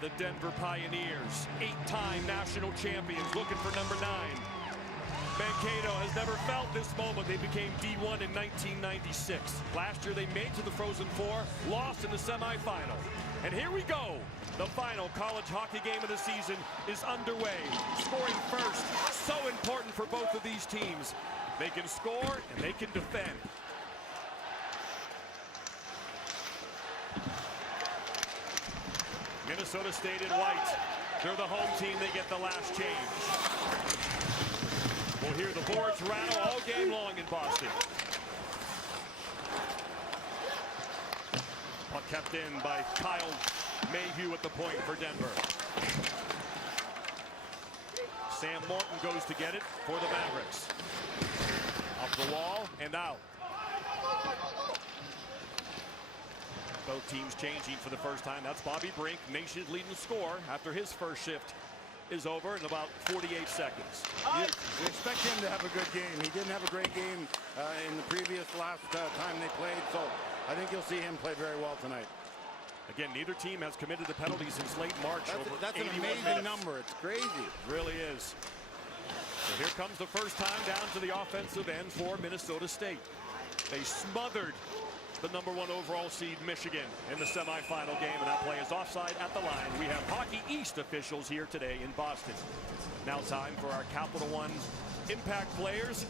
The Denver Pioneers, 8-time national champions, looking for number 9. Mankato has never felt this moment. They became D1 in 1996. Last year they made to the Frozen Four, lost in the semifinal. And here we go. The final college hockey game of the season is underway. Scoring first, so important for both of these teams. They can score and they can defend. Minnesota State and Wright. They're the home team. They get the last change. We'll hear the boards rattle all game long in Boston. Puck kept in by Kyle Mayhew at the point for Denver. Sam Morton goes to get it for the Mavericks. Off the wall and out. Both teams changing for the first time. That's Bobby Brink, nation's leading scorer after his first shift is over in about 48 seconds. We expect him to have a good game. He didn't have a great game in the previous last time they played, so I think you'll see him play very well tonight. Again, neither team has committed the penalty since late March. That's an amazing number. It's crazy. It really is. So here comes the first time down to the offensive end for Minnesota State. They smothered the #1 overall seed Michigan in the semifinal game, and that play is offside at the line. We have Hockey East officials here today in Boston. Now time for our Capital One impact players,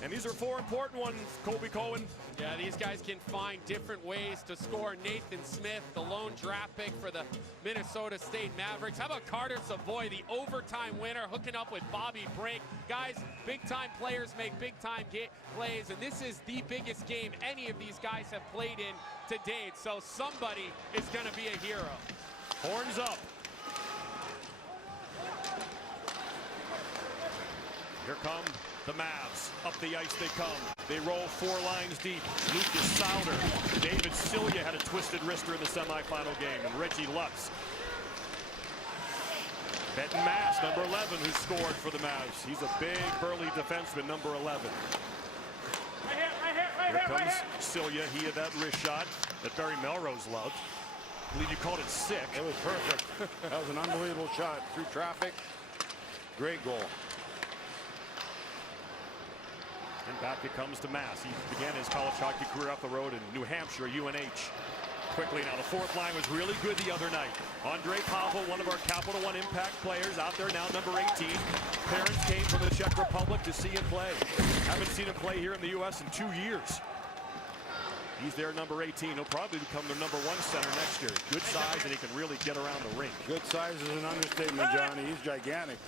and these are 4 important ones. Colby Cohen. Yeah, these guys can find different ways to score. Nathan Smith, the lone draft pick for the Minnesota State Mavericks. How about Carter Savoy, the overtime winner, hooking up with Bobby Brink? Guys, big-time players make big-time plays, and this is the biggest game any of these guys have played in to date, so somebody is going to be a hero. Horns up. Here come the Mavs. Up the ice they come. They roll 4 lines deep. Lucas Sauter. David Silya had a twisted wrister in the semifinal game. And Reggie Lutz. Benton Mass, number 11, who scored for the Mavs. He's a big, burly defenseman, number 11. Here comes Silya. He had that wrist shot that Barry Melrose loved. I believe you called it sick. It was perfect. That was an unbelievable shot through traffic. Great goal. And back it comes to Mass. He began his college hockey career off the road in New Hampshire, UNH. Quickly now, the 4th line was really good the other night. Andre Powell, one of our Capital One impact players, out there now, number 18. Parents came from the Czech Republic to see him play. Haven't seen him play here in the U.S. in 2 years. He's their number 18. He'll probably become their number 1 center next year. Good size, and he can really get around the rink. Good size is an understatement, Johnny. He's gigantic.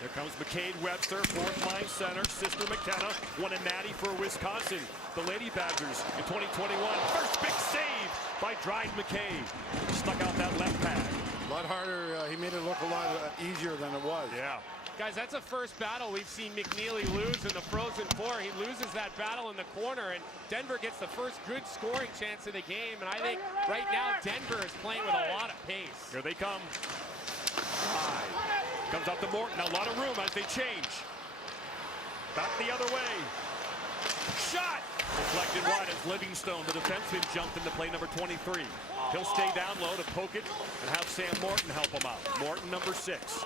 Here comes McCade Webster, 4th line center. Sister McKenna won a natty for Wisconsin. The Lady Badgers in 2021. First big save by Dryden McCade. Stuck out that left pad. A lot harder. He made it look a lot easier than it was. Yeah. Guys, that's a first battle we've seen McNeely lose in the Frozen Four. He loses that battle in the corner, and Denver gets the first good scoring chance of the game. And I think right now Denver is playing with a lot of pace. Here they come. High. Comes up to Morton. Now a lot of room as they change. Back the other way. Shot! Deflected right as Livingstone, the defenseman, jumped into play number 23. He'll stay down low to poke it and have Sam Morton help him out. Morton, number 6.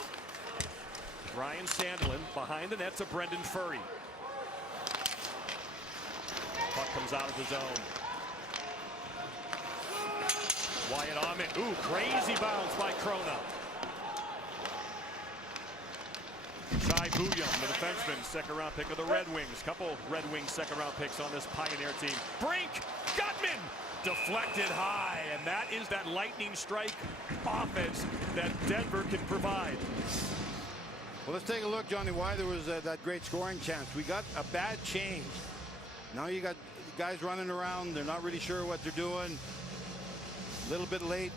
Ryan Sandelin behind the net to Brendan Furry. Puck comes out of the zone. Wyatt Ahmed. Ooh, crazy bounce by Krona. Shai Bouillon, the defenseman, 2nd round pick of the Red Wings. Couple Red Wings 2nd round picks on this Pioneer team. Brink, Gutman, deflected high, and that is that lightning strike offense that Denver can provide. Well, let's take a look, Johnny, why there was that great scoring chance. We got a bad change. Now you got guys running around. They're not really sure what they're doing. A little bit late.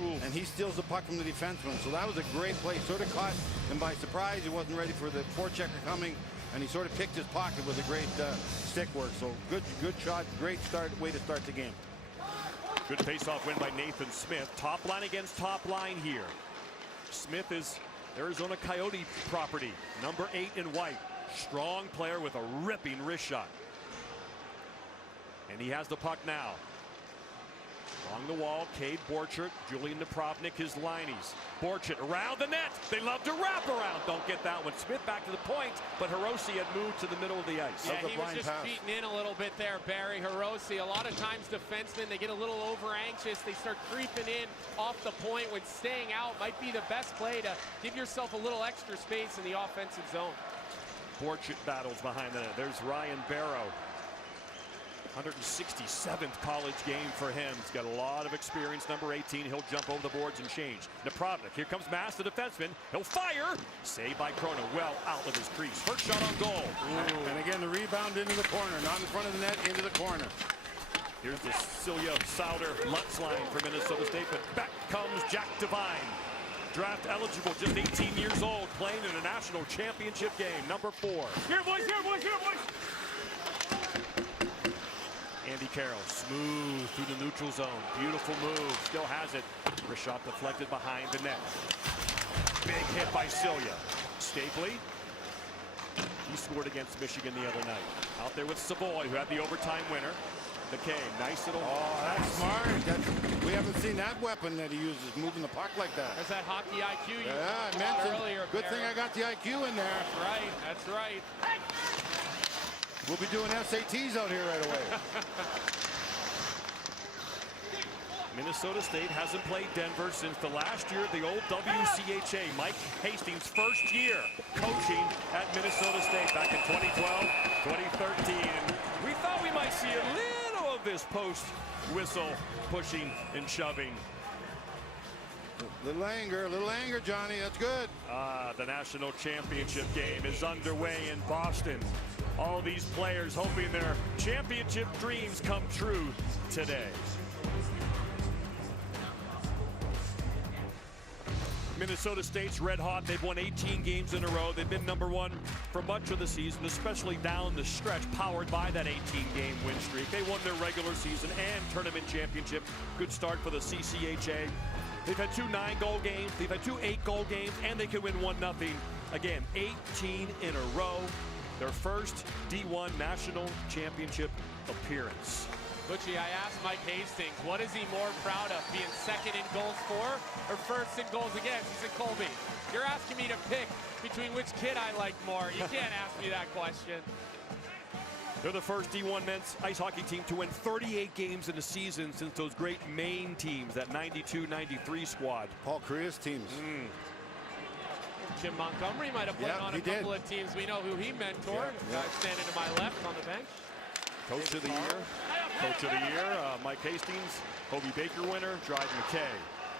Ooh. And he steals the puck from the defenseman. So that was a great play. Sort of caught him by surprise. He wasn't ready for the forechecker coming, and he sort of picked his pocket with a great stick work. So good shot, great way to start the game. Good face-off win by Nathan Smith. Top line against top line here. Smith is Arizona Coyote property, number 8 in white. Strong player with a ripping wrist shot. And he has the puck now. Along the wall, Cade Borchert, Julian Napravnik, his lineys. Borchert around the net. They love to wrap around. Don't get that one. Smith back to the point, but Hirose had moved to the middle of the ice. Yeah, he was just cheating in a little bit there, Barry. Hirose, a lot of times defensemen, they get a little over anxious. They start creeping in off the point when staying out might be the best play to give yourself a little extra space in the offensive zone. Borchert battles behind the net. There's Ryan Barrow. 167th college game for him. He's got a lot of experience. Number 18, he'll jump over the boards and change. Napravnik, here comes Mass, the defenseman. He'll fire. Saved by Krona, well out of his crease. First shot on goal. Ooh. And again, the rebound into the corner, not in front of the net, into the corner. Here's the Celia Souder Lutz line for Minnesota State, but back comes Jack Devine. Draft eligible, just 18 years old, playing in a national championship game. Number 4. Here, boys, here, boys, here, boys. Andy Carroll, smooth through the neutral zone. Beautiful move, still has it. Wrist shot deflected behind the net. Big hit by Celia. Stapley, he scored against Michigan the other night. Out there with Savoy, who had the overtime winner. McKay, nice little. Oh, that's smart. We haven't seen that weapon that he uses, moving the puck like that. There's that hockey IQ you I mentioned earlier. Good thing I got the IQ in there. That's right, that's right. We'll be doing SATs out here right away. Minnesota State hasn't played Denver since the last year of the old WCHA. Mike Hastings' first year coaching at Minnesota State back in 2012, 2013. And we thought we might see a little of this post whistle pushing and shoving. Little anger, Johnny. That's good. The national championship game is underway in Boston. All these players hoping their championship dreams come true today. Minnesota State's red hot. They've won 18 games in a row. They've been number 1 for much of the season, especially down the stretch, powered by that 18-game win streak. They won their regular season and tournament championship. Good start for the CCHA. They've had 2 9-goal games. They've had 2 8-goal games, and they can win 1-0. Again, 18 in a row. Their first D1 national championship appearance. Butchie, I asked Mike Hastings, what is he more proud of, being second in goals for or first in goals against? He said, Colby, you're asking me to pick between which kid I like more. You can't ask me that question. They're the first D1 men's ice hockey team to win 38 games in a season since those great Maine teams, that 92-93 squad. Paul Korea's teams. Jim Montgomery might have played on a couple of teams. We know who he mentored. Guy standing to my left on the bench. Coach of the year. Coach of the year, Mike Hastings, Hobie Baker winner, Dryden McKay.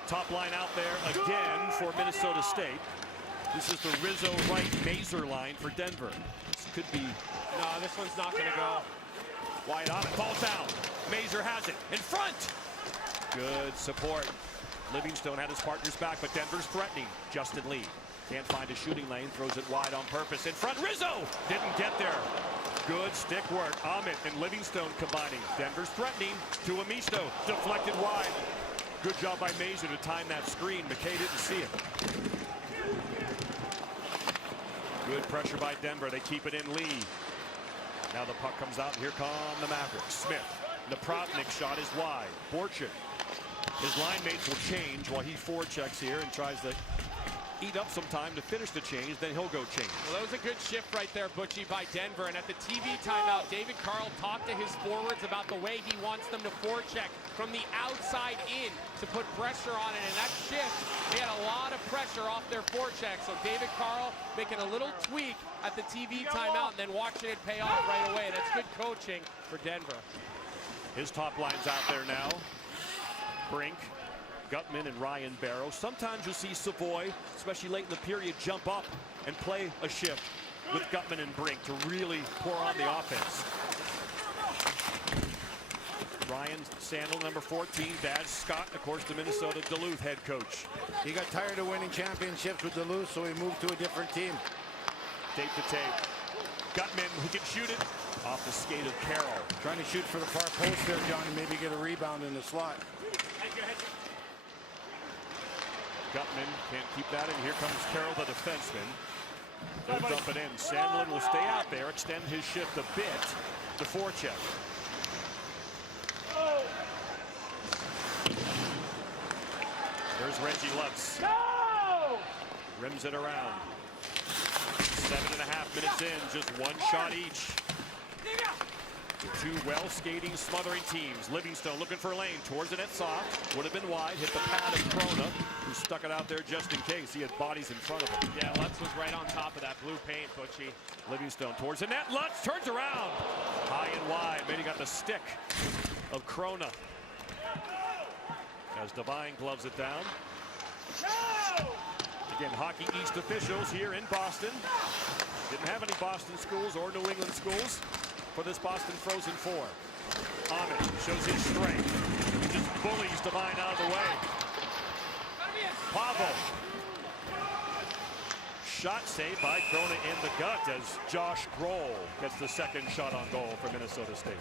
Top line out there again for Minnesota State. This is the Rizzo, Wright, Mazur line for Denver. This could be. No, this one's not going to go. Wide on it, falls down. Mazur has it in front. Good support. Livingstone had his partner's back, but Denver's threatening. Justin Lee can't find a shooting lane, throws it wide on purpose. In front, Rizzo didn't get there. Good stick work. Ahmet and Livingstone combining. Denver's threatening to Amisto. Deflected wide. Good job by Mazur to time that screen. McKay didn't see it. Good pressure by Denver. They keep it in Lee. Now the puck comes out, and here come the Mavericks. Smith. Napravnik shot is wide. Borchert. His line mates will change while he forechecks here and tries to eat up some time to finish the change, then he'll go change. Well, that was a good shift right there, Butchie, by Denver. And at the TV timeout, David Carl talked to his forwards about the way he wants them to forecheck from the outside in to put pressure on it. And that shift, they had a lot of pressure off their forecheck. So David Carl making a little tweak at the TV timeout and then watching it pay off right away. That's good coaching for Denver. His top line's out there now. Brink, Gutman, and Ryan Barrow. Sometimes you'll see Savoy, especially late in the period, jump up and play a shift with Gutman and Brink to really pour on the offense. Ryan Sandel, number 14. Dad Scott, of course, the Minnesota Duluth head coach. He got tired of winning championships with Duluth, so he moved to a different team. Tape to tape. Gutman, who can shoot it off the skate of Carroll. Trying to shoot for the far post there, Johnny. Maybe get a rebound in the slot. Gutman can't keep that in. Here comes Carroll, the defenseman. They'll dump it in. Sandlin will stay out there, extend his shift a bit to forecheck. There's Reggie Lutz. Rims it around. 7.5 minutes in, just one shot each. Two well-skating, smothering teams. Livingstone looking for a lane towards the net soft. Would have been wide. Hit the pad of Krona, who stuck it out there just in case. He had bodies in front of him. Yeah, Lutz was right on top of that blue paint, Butchie. Livingstone towards the net. Lutz turns around. High and wide. Maybe got the stick of Krona. As Devine gloves it down. Again, Hockey East officials here in Boston. Didn't have any Boston schools or New England schools for this Boston Frozen Four. Ahmed shows his strength. Just bullies Devine out of the way. Powell. Shot saved by Krona in the gut as Josh Grohl gets the second shot on goal for Minnesota State.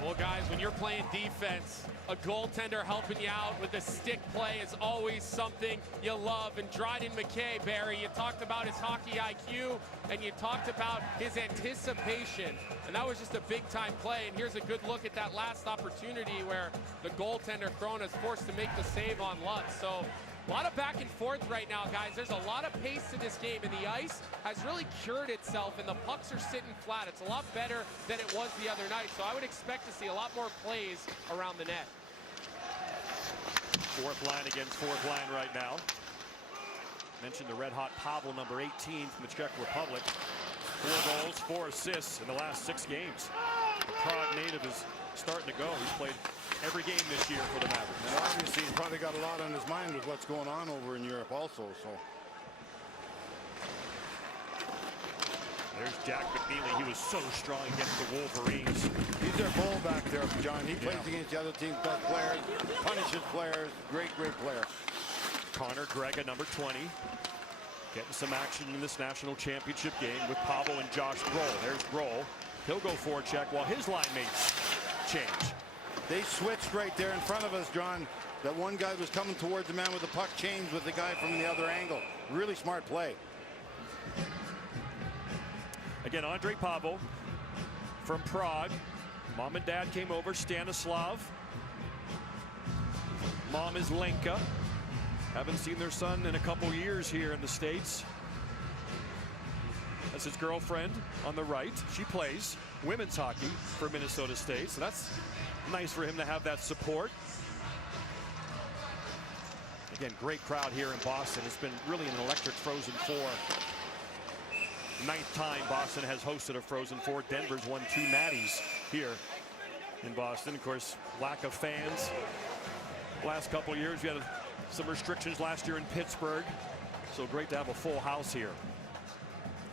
Well, guys, when you're playing defense, a goaltender helping you out with a stick play is always something you love. And Dryden McKay, Barry, you talked about his hockey IQ, and you talked about his anticipation. And that was just a big-time play. And here's a good look at that last opportunity where the goaltender, Krona, is forced to make the save on Lutz. So a lot of back and forth right now, guys. There's a lot of pace to this game, and the ice has really cured itself, and the pucks are sitting flat. It's a lot better than it was the other night, so I would expect to see a lot more plays around the net. Fourth line against fourth line right now. Mentioned the red-hot Powell, number 18 from the Czech Republic. 4 goals, 4 assists in the last 6 games. The Prague native is starting to go. He's played every game this year for the Mavericks. And obviously he's probably got a lot on his mind with what's going on over in Europe also. So there's Jack McNeely. He was so strong against the Wolverines. he's their bull back there, John. He plays against the other team's best players, punishes players. Great player. Connor Grega, number 20. Getting some action in this national championship game with Powell and Josh Grohl. There's Grohl. He'll go forecheck while his line mates change. They switched right there in front of us, John. That one guy was coming towards the man with the puck, changed with the guy from the other angle. Really smart play. Again, Andre Powell from Prague. Mom and dad came over, Stanislav. Mom is Lenka. Haven't seen their son in a couple years here in the States. That's his girlfriend on the right. She plays women's hockey for Minnesota State, so that's nice for him to have that support. Again, great crowd here in Boston. It's been really an electric Frozen Four. 9th time Boston has hosted a Frozen Four. Denver's won 2 natties here in Boston. Of course, lack of fans. Last couple of years, we had some restrictions last year in Pittsburgh. So great to have a full house here.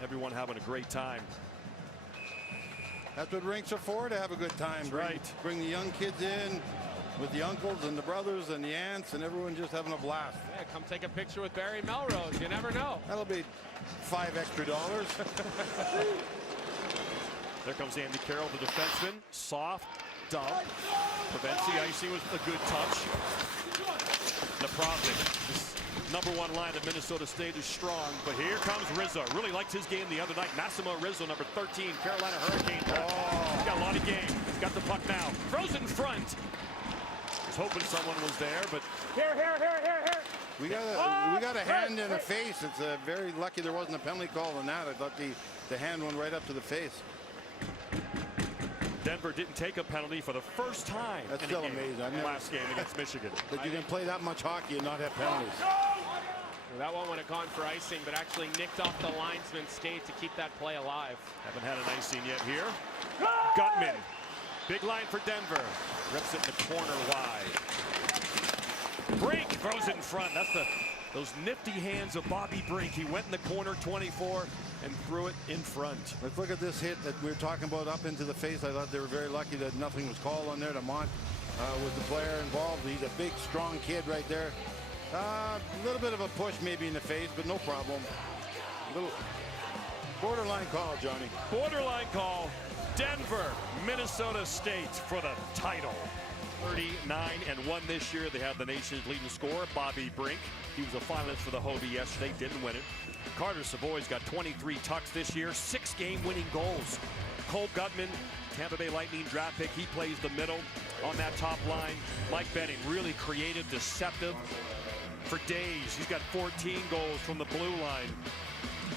Everyone having a great time. That's what rinks are for, to have a good time. Bring the young kids in with the uncles and the brothers and the aunts and everyone just having a blast. Yeah, come take a picture with Barry Melrose. You never know. That'll be $5 extra. There comes Andy Carroll, the defenseman. Soft dump. Prevents the icing with a good touch. Napravnik, this #1 line of Minnesota State is strong, but here comes Rizzo. Really liked his game the other night. Massimo Rizzo, number 13, Carolina Hurricanes. He's got a lot of game. He's got the puck now. Frozen front. Was hoping someone was there, but Here. We got a hand in the face. It's very lucky there wasn't a penalty call on that. I thought the hand went right up to the face. Denver didn't take a penalty for the first time. That's in still a game. amazing. Last game against Michigan. That you can play that much hockey and not have penalties. Well, that one would have gone for icing, but actually nicked off the linesman's skate to keep that play alive. Haven't had an icing yet here. Gutman. Big line for Denver. Rips it in the corner wide. Brink throws it in front. That's those nifty hands of Bobby Brink. He went in the corner 24 and threw it in front. Let's look at this hit that we were talking about up into the face. I thought they were very lucky that nothing was called on there. Lamont was the player involved. He's a big, strong kid right there. A little bit of a push maybe in the face, but no problem. Little borderline call, Johnny. Borderline call. Denver, Minnesota State for the title. 39-1 this year. They have the nation's leading scorer, Bobby Brink. He was a finalist for the Hobie yesterday, didn't win it. Carter Savoy's got 23 tucks this year, 6 game-winning goals. Cole Gutman, Tampa Bay Lightning draft pick. He plays the middle on that top line. Mike Benning, really creative, deceptive. For days, he's got 14 goals from the blue line.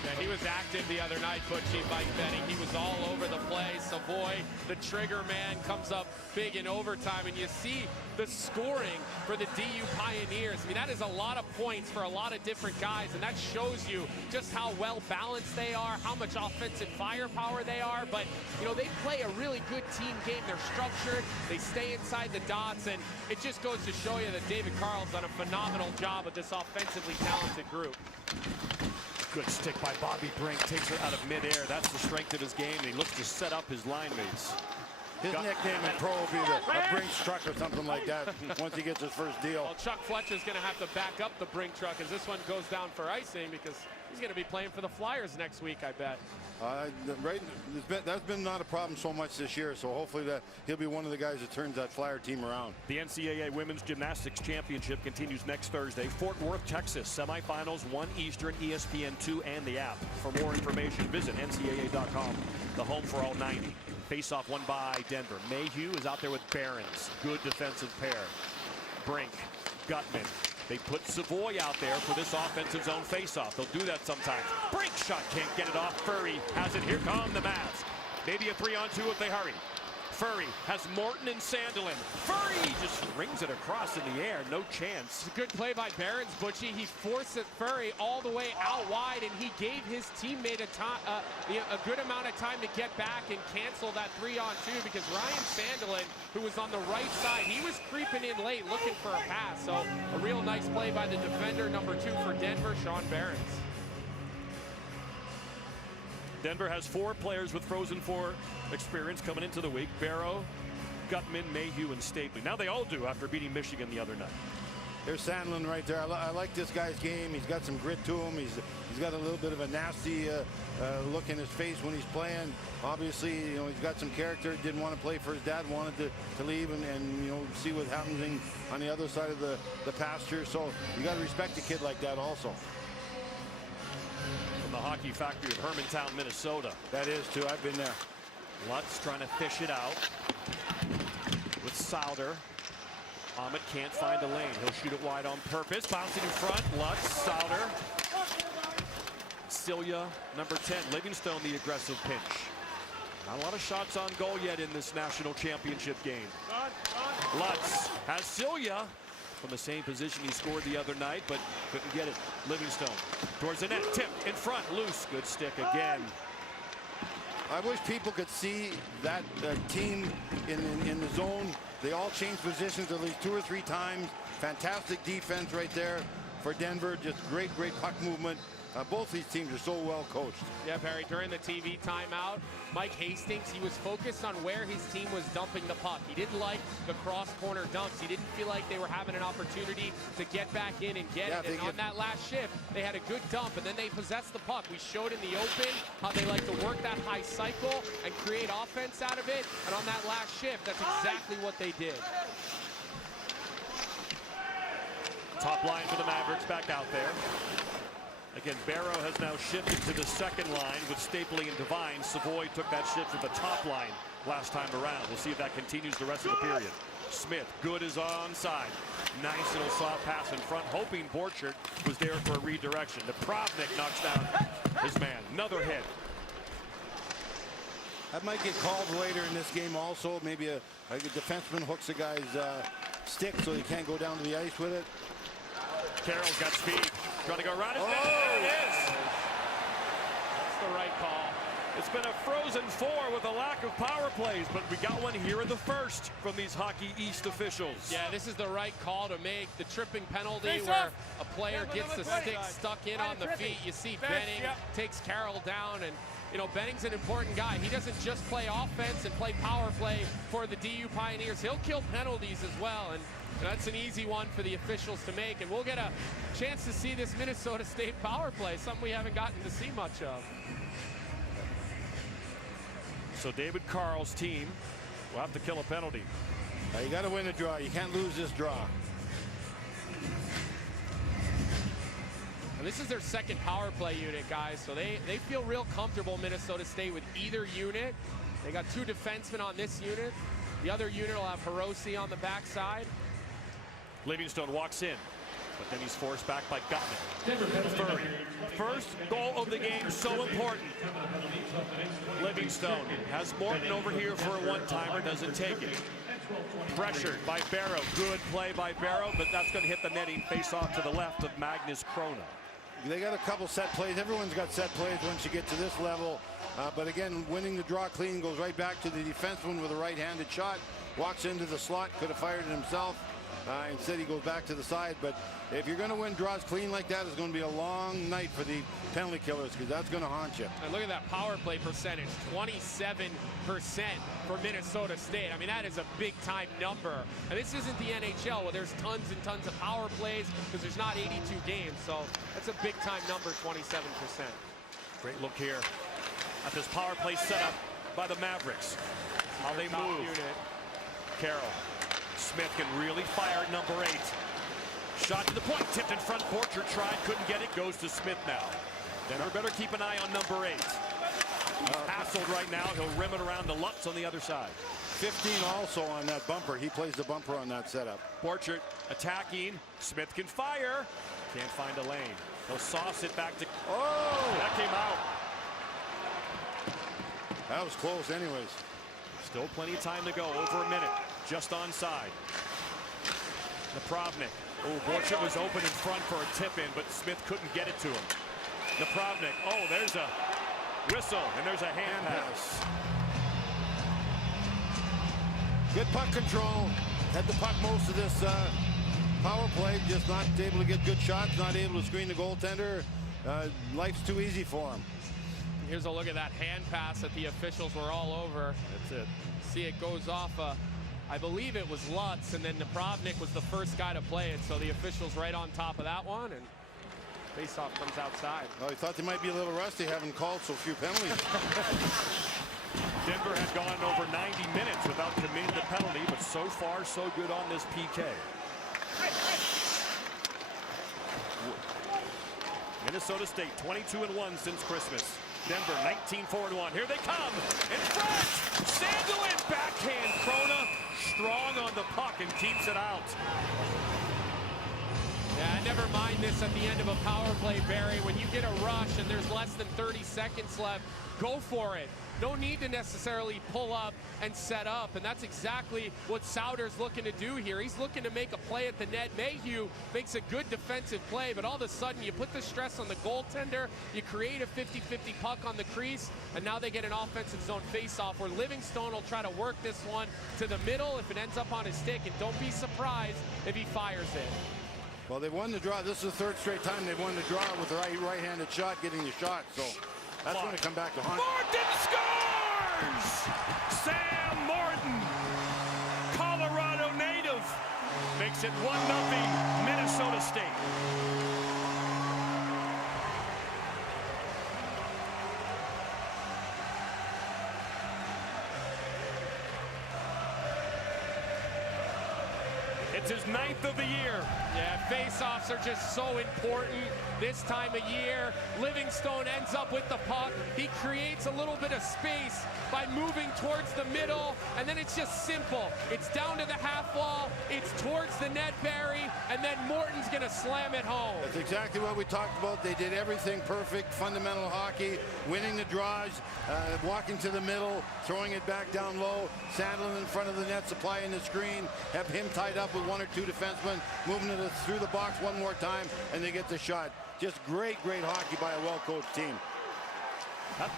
Yeah, he was active the other night, Butchie, Mike Benning. He was all over the place. Savoy, the trigger man, comes up big in overtime, and you see the scoring for the DU Pioneers. I mean, that is a lot of points for a lot of different guys, and that shows you just how well balanced they are, how much offensive firepower they are. But, you know, they play a really good team game. They're structured. They stay inside the dots, and it just goes to show you that David Carl's done a phenomenal job with this offensively talented group. Good stick by Bobby Brink, takes her out of midair. That's the strength of his game, and he looks to set up his line mates. His nickname in pro will be a Brink truck or something like that once he gets his first deal. Well, Chuck Fletcher's going to have to back up the Brink truck as this one goes down for icing, because he's going to be playing for the Flyers next week, I bet. Right, that's been not a problem so much this year, so hopefully that he'll be one of the guys that turns that Flyer team around. The NCAA Women's Gymnastics Championship continues next Thursday. Fort Worth, Texas, semifinals, 1 Eastern, ESPN2 and the app. For more information, visit ncaa.com, the home for all 90. Face-off won by Denver. Mayhew is out there with Barons. Good defensive pair. Brink, Gutman. They put Savoy out there for this offensive zone face-off. They'll do that sometimes. Brink shot, can't get it off. Furry has it. Here come the Mavs. Maybe a 3-on-2 if they hurry. Furry has Morton and Sandelin. Furry just rings it across in the air. No chance. It's a good play by Barons, Butchie. He forced it Furry all the way out wide, and he gave his teammate a good amount of time to get back and cancel that 3-on-2, because Ryan Sandelin, who was on the right side, he was creeping in late looking for a pass. So a real nice play by the defender, number 2 for Denver, Sean Barons. Denver has 4 players with Frozen Four experience coming into the week. Barrow, Gutman, Mayhew, and Stapley. Now they all do after beating Michigan the other night. There's Sandlin right there. I like this guy's game. He's got some grit to him. He's got a little bit of a nasty look in his face when he's playing. Obviously, you know, he's got some character. Didn't want to play for his dad. Wanted to leave and you know, see what happens on the other side of the pasture. So you got to respect a kid like that also. From the hockey factory of Hermantown, Minnesota. That is too. I've been there. Lutz trying to fish it out with Souder. Ahmed can't find a lane. He'll shoot it wide on purpose. Bouncing in front. Lutz, Souder. Celia, number 10. Livingstone, the aggressive pinch. Not a lot of shots on goal yet in this national championship game. Lutz has Celia from the same position he scored the other night, but couldn't get it. Livingstone towards the net. Tip in front. Loose. Good stick again. I wish people could see that team in the zone. They all changed positions at least 2 or 3 times. Fantastic defense right there for Denver. Just great puck movement. Both these teams are so well coached. Yeah, Barry, during the TV timeout, Mike Hastings, he was focused on where his team was dumping the puck. He didn't like the cross-corner dumps. He didn't feel like they were having an opportunity to get back in and get it. And on that last shift, they had a good dump, and then they possessed the puck. We showed in the open how they like to work that high cycle and create offense out of it. And on that last shift, that's exactly what they did. Top line for the Mavericks back out there. Again, Barrow has now shifted to the second line with Stapley and Devine. Savoy took that shift to the top line last time around. We'll see if that continues the rest of the period. Smith, good is onside. Nice little soft pass in front, hoping Borchert was there for a redirection. Dubrovnik knocks down his man. Another hit. That might get called later in this game also. Maybe a defenseman hooks a guy's stick so he can't go down to the ice with it. Carroll's got speed. Trying to go around it. Oh! There it is. That's the right call. It's been a Frozen Four with a lack of power plays, but we got one here in the first from these Hockey East officials. Yeah, this is the right call to make. The tripping penalty where a player gets the stick stuck in on the feet. You see Benning takes Carroll down, and you know, Benning's an important guy. He doesn't just play offense and play power play for the DU Pioneers. He'll kill penalties as well, and that's an easy one for the officials to make. And we'll get a chance to see this Minnesota State power play, something we haven't gotten to see much of. So David Carl's team will have to kill a penalty. You got to win a draw. You can't lose this draw. And this is their second power play unit, guys. So they feel real comfortable, Minnesota State, with either unit. They got 2 defensemen on this unit. The other unit will have Hirose on the backside. Livingstone walks in, but then he's forced back by Gutman. First goal of the game, so important. Livingstone has Morton over here for a one-timer, doesn't take it. Pressured by Barrow, good play by Barrow, but that's going to hit the netting, face off to the left of Magnus Krona. They got a couple set plays. Everyone's got set plays once you get to this level. But again, winning the draw clean goes right back to the defenseman with a right-handed shot. Walks into the slot, could have fired it himself. Instead, he goes back to the side. But if you're going to win draws clean like that, it's going to be a long night for the penalty killers, because that's going to haunt you. And look at that power play percentage, 27% for Minnesota State. I mean, that is a big-time number. And this isn't the NHL where there's tons and tons of power plays because there's not 82 games. So that's a big-time number, 27%. Great look here at this power play setup by the Mavericks. How they move. Carroll. Smith can really fire at number 8. Shot to the point, tipped in front. Borcher tried, couldn't get it. Goes to Smith now. Denver better keep an eye on number 8. He's hassled right now. He'll rim it around to Lutz on the other side. 15 also on that bumper. He plays the bumper on that setup. Borcher attacking. Smith can fire. Can't find a lane. He'll sauce it back to. Oh, that came out. That was close anyways. Still plenty of time to go. Over a minute. Just onside. Napravnik. Oh, Borcher was open in front for a tip-in, but Smith couldn't get it to him. Napravnik. Oh, there's a whistle, and there's a hand pass. Good puck control. Had the puck most of this power play. Just not able to get good shots. Not able to screen the goaltender. Life's too easy for him. Here's a look at that hand pass that the officials were all over. That's it. See, it goes off, I believe it was Lutz, and then Napravnik was the first guy to play it. So the officials right on top of that one, and faceoff comes outside. Oh, he thought they might be a little rusty, having called so few penalties. Denver had gone over 90 minutes without committing the penalty, but so far so good on this PK. Minnesota State 22-1 since Christmas. Denver 19-4-1. Here they come in front. Sandelin backhand. Krona strong on the puck and keeps it out. Yeah, never mind this at the end of a power play, Barry. When you get a rush and there's less than 30 seconds left, go for it. No need to necessarily pull up and set up, and that's exactly what Sauter's looking to do here. He's looking to make a play at the net. Mayhew makes a good defensive play, but all of a sudden you put the stress on the goaltender, you create a 50-50 puck on the crease, and now they get an offensive zone face-off where Livingstone will try to work this one to the middle if it ends up on his stick, and don't be surprised if he fires it. Well, they've won the draw. This is the third straight time they've won the draw with the right-handed shot, getting the shot. So that's going to come back to haunt. Morton scores! Sam Morton, Colorado native, makes it 1-0 Minnesota State. It's his 9th of the year. Yeah, face-offs are just so important this time of year. Livingstone ends up with the puck. He creates a little bit of space by moving towards the middle, and then it's just simple. It's down to the half wall, it's towards the net, Barry, and then Morton's gonna slam it home. That's exactly what we talked about. They did everything perfect, fundamental hockey, winning the draws, walking to the middle, throwing it back down low, Sandlin in front of the net, supplying the screen, have him tied up with 1 or 2 defensemen, moving it through the box one more time, and they get the shot. Just great hockey by a well-coached team.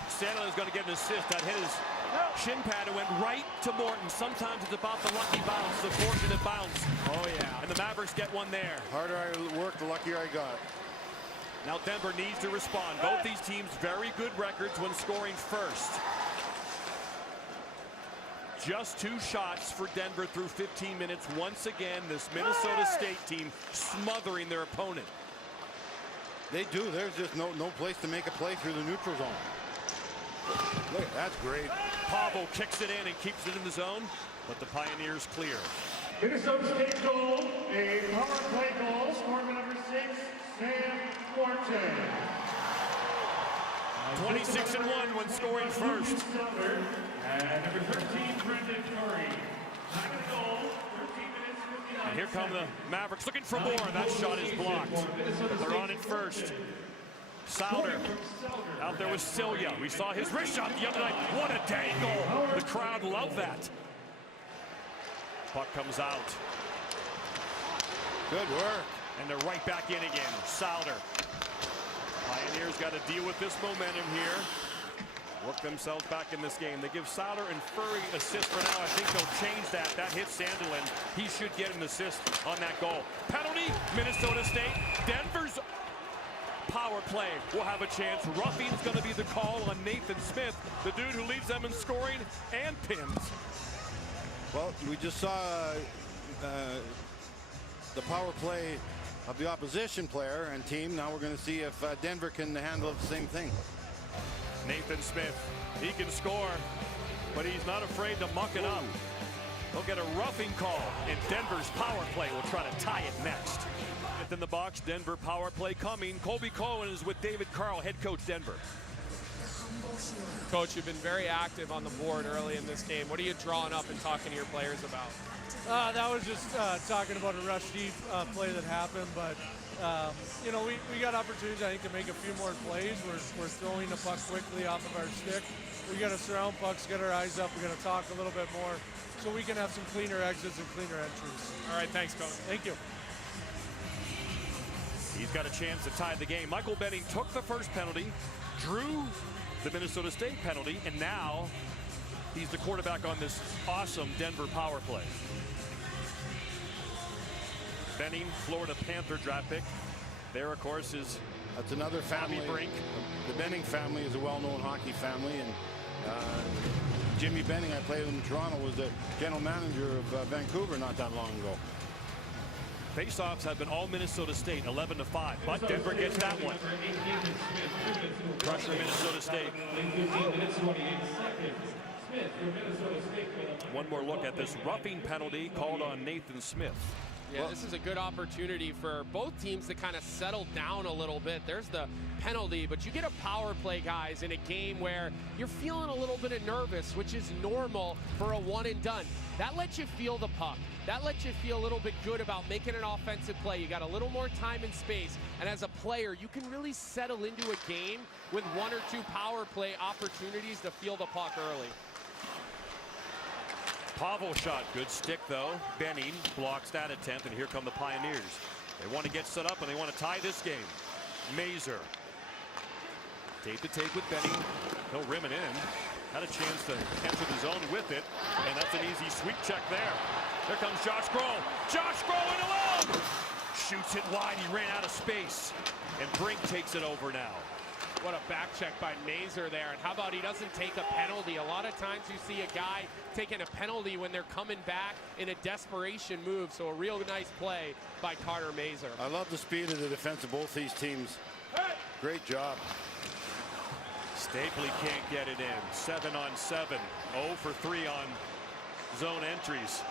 Sandlin is going to get an assist. That hit his shin pad and went right to Morton. Sometimes it's about the lucky bounce, the fortunate bounce. Oh, yeah. And the Mavericks get one there. The harder I work, the luckier I got. Now Denver needs to respond. Both these teams very good records when scoring first. Just 2 shots for Denver through 15 minutes. Once again, this Minnesota State team smothering their opponent. They do. There's just no place to make a play through the neutral zone. Look, that's great. Powell kicks it in and keeps it in the zone, but the Pioneers clear. Minnesota State goal, a power play goal, scored by number 6, Sam Morton. 26-1 when scoring first. And number 13, Brendan Curry. Time of goal, 13 minutes, 59 And here come the Mavericks looking for more. That shot is blocked. But they're on it first. Souder out there with Celia. We saw his wrist shot the other night. What a dangle. The crowd loved that. Puck comes out. Good work. And they're right back in again. Souder. Pioneers got to deal with this momentum here. Work themselves back in this game. They give Souder and Furry assists for now. I think they'll change that. That hits Sandelin. He should get an assist on that goal. Penalty, Minnesota State. Denver's power play will have a chance. Ruffing's going to be the call on Nathan Smith, the dude who leads them in scoring and pins. Well, we just saw the power play of the opposition player and team. Now we're going to see if Denver can handle the same thing. Nathan Smith, he can score, but he's not afraid to muck it up. He'll get a roughing call, and Denver's power play will try to tie it next. In the box, Denver power play coming. Colby Cohen is with David Carl, head coach Denver. Coach, you've been very active on the board early in this game. What are you drawing up and talking to your players about? That was just talking about a rush deep play that happened, but you know, we got opportunities, I think, to make a few more plays. We're throwing the puck quickly off of our stick. We got to surround pucks, get our eyes up. We're going to talk a little bit more so we can have some cleaner exits and cleaner entries. All right, thanks, Coach. Thank you. He's got a chance to tie the game. Michael Benning took the first penalty, drew the Minnesota State penalty, and now he's the quarterback on this awesome Denver power play. Benning, Florida Panther draft pick. There, of course, is That's another family. Bobby Brink. The Benning family is a well-known hockey family, and Jimmy Benning, I played in Toronto, was the general manager of Vancouver not that long ago. Faceoffs have been all Minnesota State, 11-5, but Denver gets that one. Pressure Minnesota State. One more look at this roughing penalty called on Nathan Smith. Yeah, this is a good opportunity for both teams to kind of settle down a little bit. There's the penalty, but you get a power play, guys, in a game where you're feeling a little bit of nervous, which is normal for a one and done. That lets you feel the puck. That lets you feel a little bit good about making an offensive play. You got a little more time and space, and as a player, you can really settle into a game with one or two power play opportunities to feel the puck early. Powell shot, good stick though. Benning blocks that attempt, and here come the Pioneers. They want to get set up and they want to tie this game. Mazur. Tape to tape with Benning. He'll rim it in. Had a chance to enter the zone with it, and that's an easy sweep check there. Here comes Josh Groh. Josh Groh in alone! Shoots it wide, he ran out of space. And Brink takes it over now. What a back check by Mazur there. And how about he doesn't take a penalty? A lot of times you see a guy taking a penalty when they're coming back in a desperation move. So a real nice play by Carter Mazur. I love the speed of the defense of both these teams. Great job. Stapley can't get it in. 7-on-7. 0 for 3 on zone entries.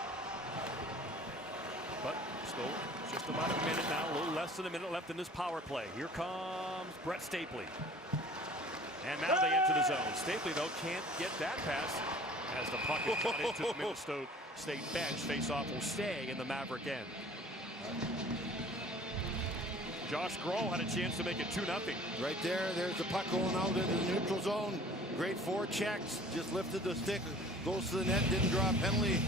But still just about a minute now, a little less than a minute left in this power play. Here comes Brett Stapley. And now they enter the zone. Stapley, though, can't get that pass as the puck is got into the Minnesota State bench. Face-off will stay in the Maverick end. Josh Groh had a chance to make it 2-0. Right there, there's the puck going out into the neutral zone. Great forechecks, just lifted the stick, goes to the net, didn't draw a penalty,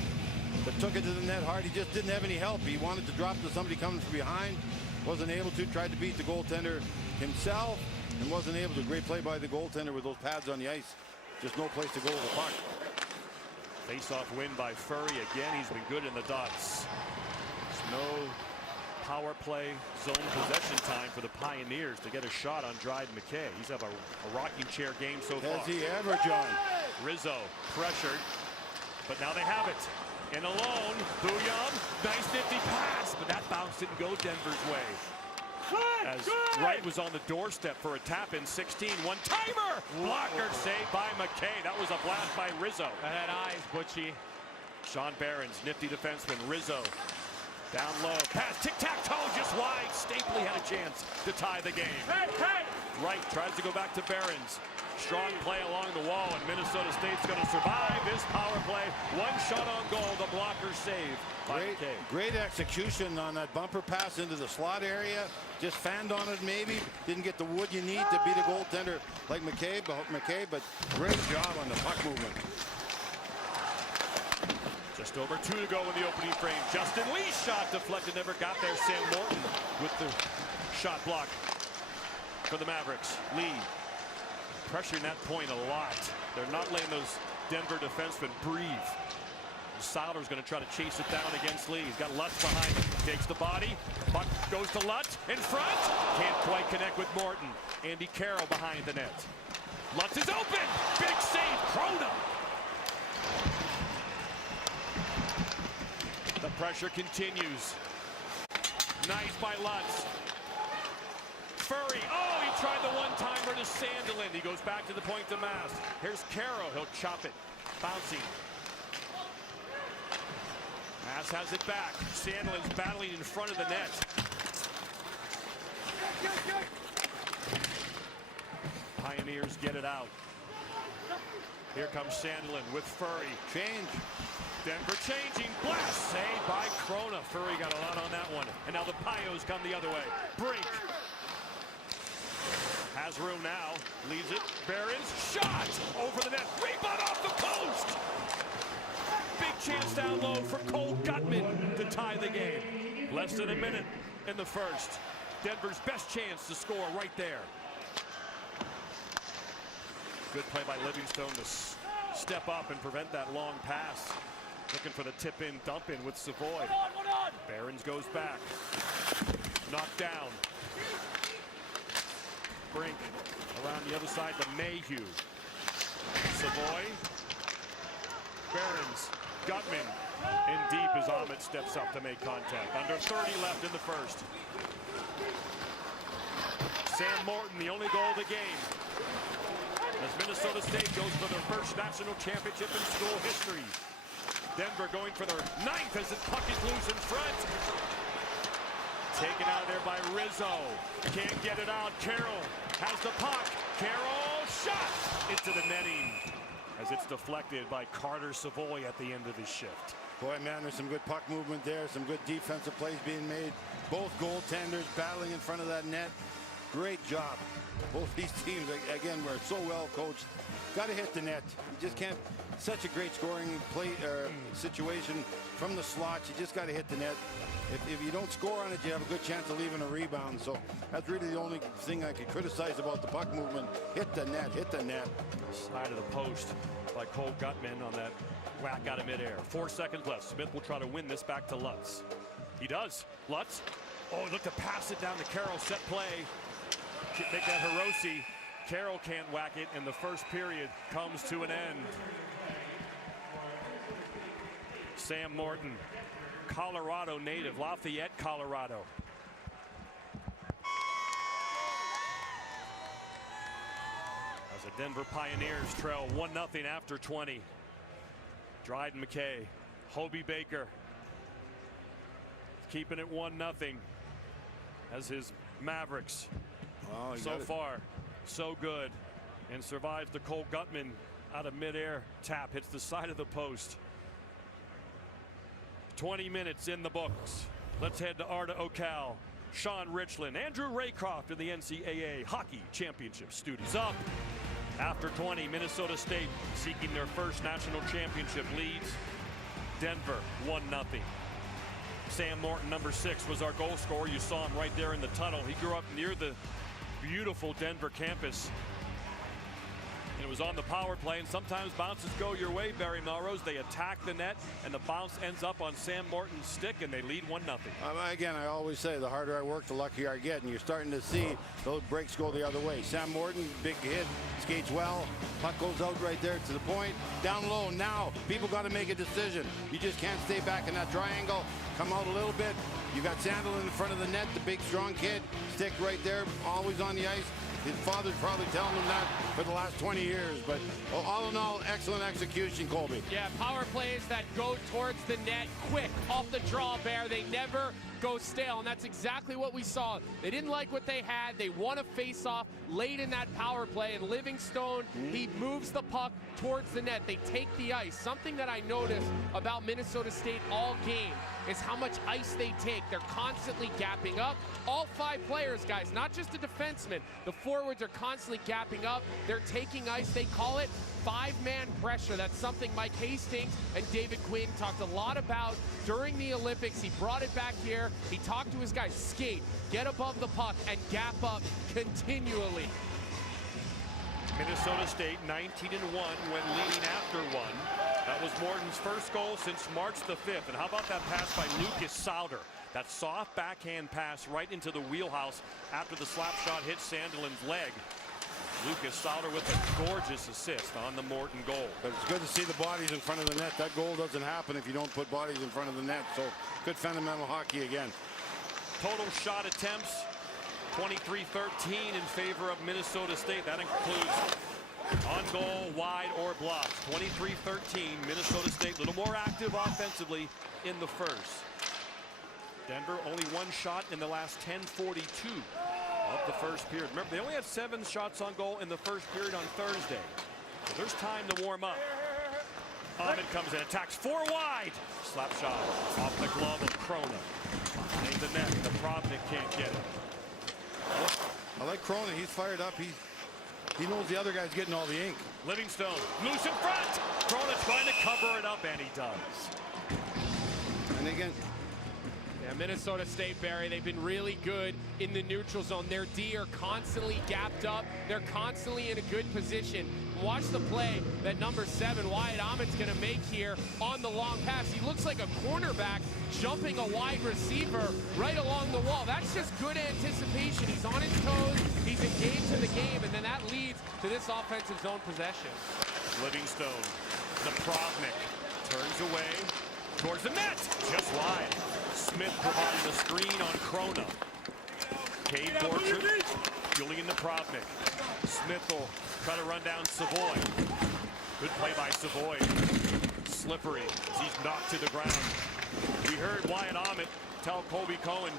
but took it to the net hard. He just didn't have any help. He wanted to drop to somebody coming from behind, wasn't able to, tried to beat the goaltender himself, and wasn't able to. Great play by the goaltender with those pads on the ice. Just no place to go with the puck. Face-off win by Furry. Again, he's been good in the dots. There's no power play zone possession time for the Pioneers to get a shot on Dryden McKay. He's had a rocking chair game so far. Has he ever, John? Rizzo pressured, but now they have it. And alone, Bouillon, nice nifty pass, but that bounce didn't go Denver's way. As Wright was on the doorstep for a tap-in 16. One-timer! Blocker saved by McKay. That was a blast by Rizzo. That had eyes, Butchie. Sean Barron's nifty defenseman. Rizzo Down low, pass, tic-tac-toe, just wide. Stapley had a chance to tie the game. Wright tries to go back to Behrens. Strong play along the wall, and Minnesota State's going to survive this power play. One shot on goal, the blocker save by McKay. Great execution on that bumper pass into the slot area. Just fanned on it maybe. Didn't get the wood you need to beat a goaltender like McKay, but great job on the puck movement. Just over 2 to go in the opening frame. Justin Lee's shot deflected, never got there. Sam Morton with the shot block for the Mavericks. Lee pressuring that point a lot. They're not letting those Denver defensemen breathe. Sauter's going to try to chase it down against Lee. He's got Lutz behind him. Takes the body. Puck goes to Lutz in front. Can't quite connect with Morton. Andy Carroll behind the net. Lutz is open. Big save. Krona. The pressure continues. Nice by Lutz. Furry. Oh, he tried the one-timer to Sandelin. He goes back to the point to Mass. Here's Carroll. He'll chop it. Bouncing. Mass has it back. Sandelin's battling in front of the net. Pioneers get it out. Here comes Sandelin with Furry. Change. Denver changing. Blast saved by Krona. Furry got a lot on that one. And now the Pios come the other way. Brink. Has room now. Leaves it. Behrens. Shot over the net. Rebound off the post. Big chance down low for Cole Gutman to tie the game. Less than a minute in the first. Denver's best chance to score right there. Good play by Livingstone to step up and prevent that long pass. Looking for the tip-in, dump-in with Savoy. Behrens goes back. Knocked down. Brink around the other side to Mayhew. Savoy. Behrens. Gutman in deep as Ahmed steps up to make contact. Under 30 left in the first. Sam Morton, the only goal of the game. As Minnesota State goes for their first national championship in school history. Denver going for their 9th as the puck is loose in front. Taken out there by Rizzo. Can't get it out. Carroll has the puck. Carroll shot into the netting as it's deflected by Carter Savoy at the end of his shift. Boy, man, there's some good puck movement there. Some good defensive plays being made. Both goaltenders battling in front of that net. Great job. Both these teams, again, were so well coached. Got to hit the net. You just can't. Such a great scoring play situation from the slot. You just got to hit the net. If you don't score on it, you have a good chance of leaving a rebound. So that's really the only thing I could criticize about the puck movement. Hit the net, hit the net. Side of the post by Cole Gutman on that whack out of midair. 4 seconds left. Smith will try to win this back to Lutz. He does. Lutz. Oh, look to pass it down to Carroll. Set play. Make that Hiroshi. Carroll can't whack it, and the first period comes to an end. Sam Morton, Colorado native, Lafayette, Colorado. As the Denver Pioneers trail 1-0 after 20. Dryden McKay, Hobie Baker keeping it 1-0 as his Mavericks. Oh, so far, so good, and survives the Cole Gutman out of midair tap, hits the side of the post. 20 minutes in the books. Let's head to Arda Ocal. Sean Richland, Andrew Raycroft in the NCAA Hockey Championship Studios. Up after 20, Minnesota State seeking their first national championship leads. Denver 1-0. Sam Morton, number 6, was our goal scorer. You saw him right there in the tunnel. He grew up near the beautiful Denver campus. And it was on the power play, and sometimes bounces go your way, Barry Melrose. They attack the net, and the bounce ends up on Sam Morton's stick, and they lead 1-0. Again, I always say the harder I work, the luckier I get, and you're starting to see those breaks go the other way. Sam Morton, big hit, skates well, puck goes out right there to the point. Down low now, people got to make a decision. You just can't stay back in that triangle. Come out a little bit. You got Sandelin in front of the net, the big strong kid. Stick right there, always on the ice. His father's probably telling him that for the last 20 years. But all in all, excellent execution, Colby. Yeah, power plays that go towards the net quick, off the draw, Bear. They never go stale, and that's exactly what we saw. They didn't like what they had. They won a face-off late in that power play, and Livingstone, he moves the puck towards the net. They take the ice. Something that I noticed about Minnesota State all game is how much ice they take. They're constantly gapping up. All 5 players, guys, not just the defensemen. The forwards are constantly gapping up. They're taking ice. They call it 5-man pressure. That's something Mike Hastings and David Quinn talked a lot about during the Olympics. He brought it back here. He talked to his guys, skate, get above the puck, and gap up continually. Minnesota State 19-1 when leading after one. That was Morton's first goal since March the 5th. And how about that pass by Lucas Sauter? That soft backhand pass right into the wheelhouse after the slap shot hit Sandelin's leg. Lucas Sauter with a gorgeous assist on the Morton goal. But it's good to see the bodies in front of the net. That goal doesn't happen if you don't put bodies in front of the net. So good fundamental hockey again. Total shot attempts 23-13 in favor of Minnesota State. That includes on goal, wide, or blocked. 23-13. Minnesota State a little more active offensively in the first. Denver only 1 shot in the last 10:42 of the first period. Remember, they only had 7 shots on goal in the first period on Thursday. So there's time to warm up. Ahmed comes in, attacks 4 wide. Slap shot off the glove of Krona. Behind the net, the Provident can't get it. I like Krona. He's fired up. He knows the other guy's getting all the ink. Livingstone loose in front. Krona trying to cover it up, and he does. And again, yeah, Minnesota State, Barry, they've been really good in the neutral zone. Their D are constantly gapped up. They're constantly in a good position. Watch the play that number 7, Wyatt Ahmed's going to make here on the long pass. He looks like a cornerback jumping a wide receiver right along the wall. That's just good anticipation. He's on his toes. He's engaged in the game, and then that leads to this offensive zone possession. Livingstone, Napravnik turns away towards the net. Just wide. Smith providing the screen on Krona. Cade Borchard, Julian Napravnik. Smith will try to run down Savoy. Good play by Savoy. Slippery as he's knocked to the ground. We heard Wyatt Ahmed tell Colby Cohen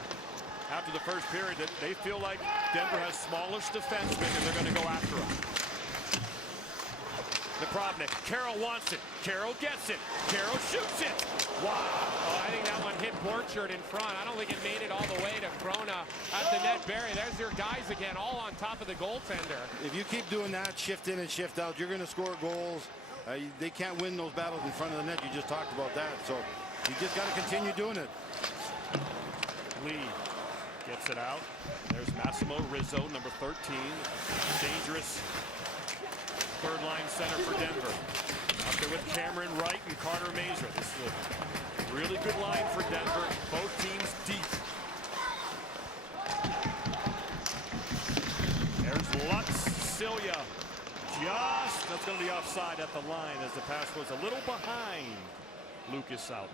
after the first period that they feel like Denver has smallish defensemen and they're going to go after him. Napravnik, Carroll wants it. Carroll gets it. Carroll shoots it. Wow. Oh, I think that one hit Borchard in front. I don't think it made it all the way to Krona at the net. Barry, there's your guys again, all on top of the goaltender. if you keep doing that, shift in and shift out, you're going to score goals. They can't win those battles in front of the net. You just talked about that. So you just got to continue doing it. Lee gets it out. There's Massimo Rizzo, number 13. Dangerous third-line center for Denver. Out there with Cameron Wright and Carter Mazur. This is a really good line for Denver. Both teams deep. There's Lutz, Cilia. That's going to be offside at the line as the pass was a little behind Lucas Sauter.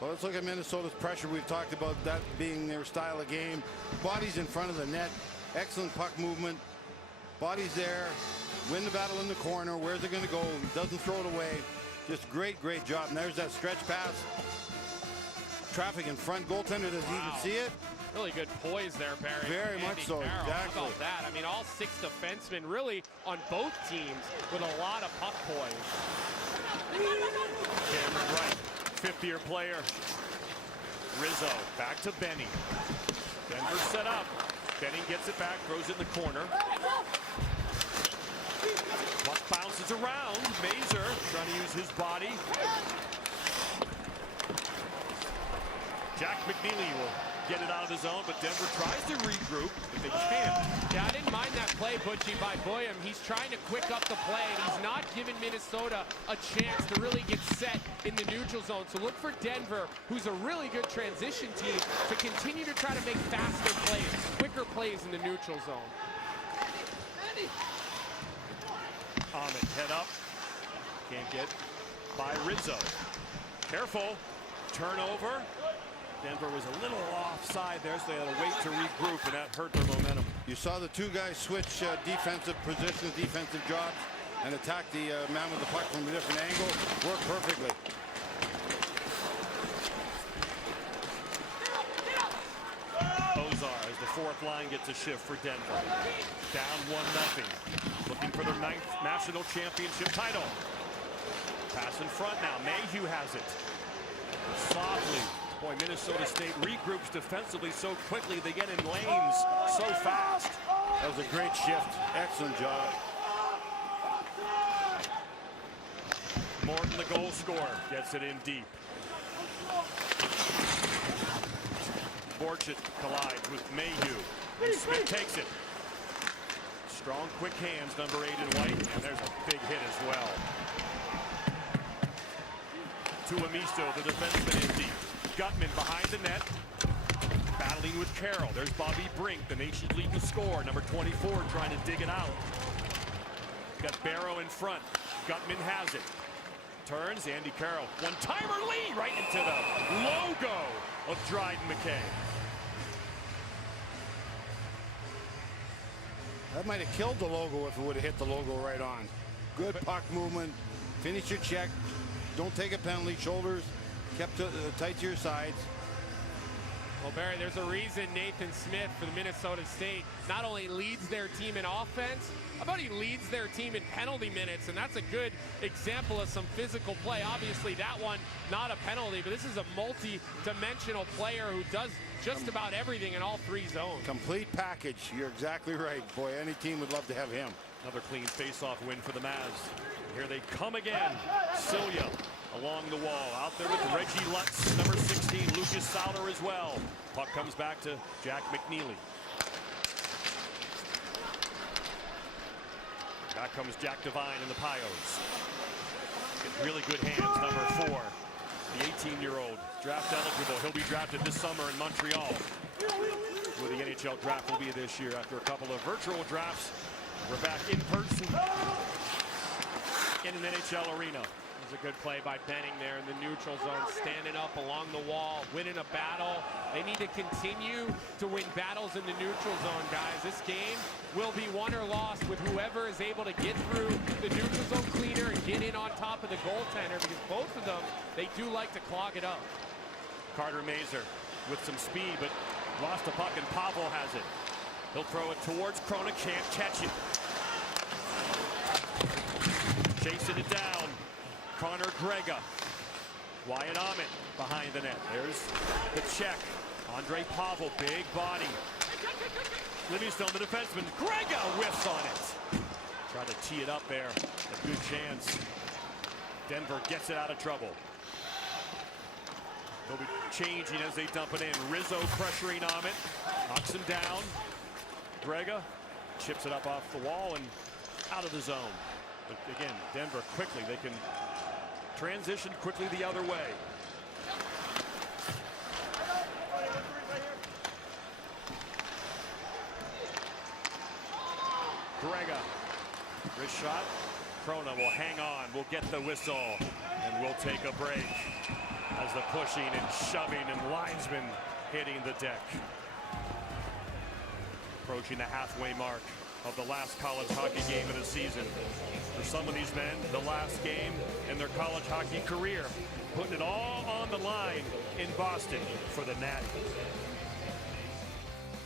Well, let's look at Minnesota's pressure. We've talked about that being their style of game. Bodies in front of the net. Excellent puck movement. Bodies there. Win the battle in the corner. Where's it going to go? Doesn't throw it away. Just great job. And there's that stretch pass. Traffic in front. Goaltender doesn't even see it. Really good poise there, Barry. Very much so, Carroll. exactly. How about that? I mean, all 6 defensemen really on both teams with a lot of puck poise. Cameron Wright, 5th-year player. Rizzo back to Benny. Denver set up. Benny gets it back, throws it in the corner. Puck bounces around. Mazur trying to use his body. Jack McNeely will get it out of the zone, but Denver tries to regroup if they can. Yeah, I didn't mind that play, Butchie, by Boyum. He's trying to quick up the play, and he's not giving Minnesota a chance to really get set in the neutral zone. So look for Denver, who's a really good transition team, to continue to try to make faster plays, quicker plays in the neutral zone. Ahmed head up. Can't get by Rizzo. Careful. Turnover. Denver was a little offside there, so they had to wait to regroup, and that hurt their momentum. You saw the two guys switch defensive positions, defensive jobs, and attack the man with the puck from a different angle. Worked perfectly. Ozar as the fourth line gets a shift for Denver. Down 1-0. Looking for their 9th national championship title. Pass in front now. Mayhew has it. Softly. Boy, Minnesota State regroups defensively so quickly. They get in lanes so fast. That was a great shift. Excellent job. Morton, the goal scorer, gets it in deep. Borchett collides with Mayhew. And Smith takes it. Strong, quick hands, number 8 in white, and there's a big hit as well. Tuomisto, the defenseman, in deep. Gutman behind the net, battling with Carroll. There's Bobby Brink, the nation's leading scorer, number 24, trying to dig it out. Got Barrow in front. Gutman has it. Turns, Andy Carroll. One-timer lead right into the logo of Dryden McKay. That might have killed the logo if it would have hit the logo right on. Good puck movement. Finish your check. Don't take a penalty. Shoulders kept tight to your sides. Well, Barry, there's a reason Nathan Smith for the Minnesota State not only leads their team in offense, how about he leads their team in penalty minutes, and that's a good example of some physical play. Obviously, that one, not a penalty, but this is a multi-dimensional player who does just about everything in all 3 zones. Complete package. You're exactly right. Boy, any team would love to have him. Another clean face-off win for the Mavs. Here they come again. Cilia along the wall. Out there with Reggie Lutz, number 16. Lucas Sauter as well. Puck comes back to Jack McNeely. Back comes Jack Devine and the Pios. Really good hands, number 4. The 18-year-old, draft eligible. He'll be drafted this summer in Montreal. Where the NHL draft will be this year after a couple of virtual drafts. We're back in person in an NHL arena. A good play by Benning there in the neutral zone, standing up along the wall, winning a battle. They need to continue to win battles in the neutral zone, guys. This game will be won or lost with whoever is able to get through the neutral zone cleaner and get in on top of the goaltender, because both of them, they do like to clog it up. Carter Mazur with some speed, but lost a puck, and Powell has it. He'll throw it towards Krona, can't catch it. Chasing it down. Connor Grega. Wyatt Ahmet behind the net. There's the check. Andre Pavel, big body. Livingstone, the defenseman. Grega whiffs on it. Try to tee it up there. A good chance. Denver gets it out of trouble. They'll be changing as they dump it in. Rizzo pressuring Ahmet. Knocks him down. Grega chips it up off the wall and out of the zone. But again, Denver quickly, they can transition quickly the other way. Grega, wrist shot. Krona will hang on, will get the whistle, and we'll take a break as the pushing and shoving and linesmen hitting the deck. Approaching the halfway mark of the last college hockey game of the season. For some of these men, the last game in their college hockey career, putting it all on the line in Boston for the Nat.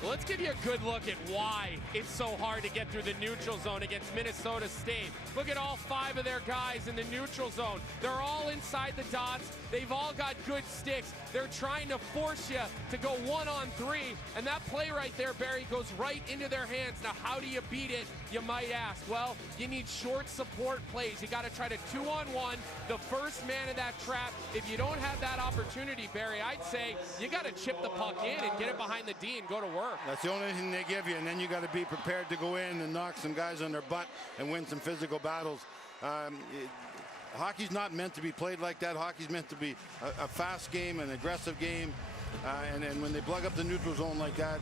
Well, let's give you a good look at why it's so hard to get through the neutral zone against Minnesota State. Look at all 5 of their guys in the neutral zone. They're all inside the dots. They've all got good sticks. They're trying to force you to go 1-on-3, and that play right there, Barry, goes right into their hands. Now, how do you beat it, you might ask? Well, you need short support plays. You got to try to 2-on-1, the first man in that trap. If you don't have that opportunity, Barry, I'd say you got to chip the puck in and get it behind the D and go to work. That's the only thing they give you, and then you got to be prepared to go in and knock some guys on their butt and win some physical battles. Hockey's not meant to be played like that. Hockey's meant to be a fast game, an aggressive game, and when they plug up the neutral zone like that,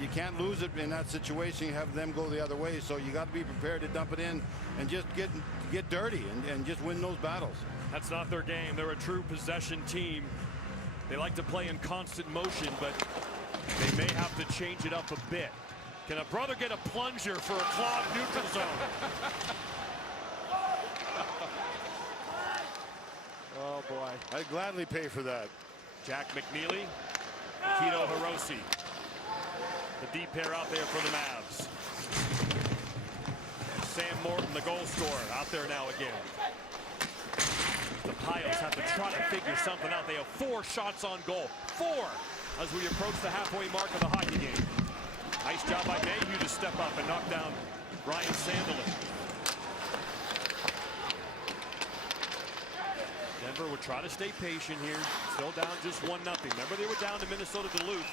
you can't lose it in that situation. You have them go the other way, so you got to be prepared to dump it in and just get dirty and just win those battles. That's not their game. They're a true possession team. They like to play in constant motion, but they may have to change it up a bit. Can a brother get a plunger for a clogged neutral zone? Oh boy. I'd gladly pay for that. Jack McNeely, Tito Hiroshi. The deep pair out there for the Mavs. And Sam Morton, the goal scorer, out there now again. The Pios have to try to figure something out. They have 4 shots on goal. 4 as we approach the halfway mark of the hockey game. Nice job by Mayhew to step up and knock down Ryan Sandelin. Denver would try to stay patient here. Still down just 1-0. Remember, they were down to Minnesota Duluth.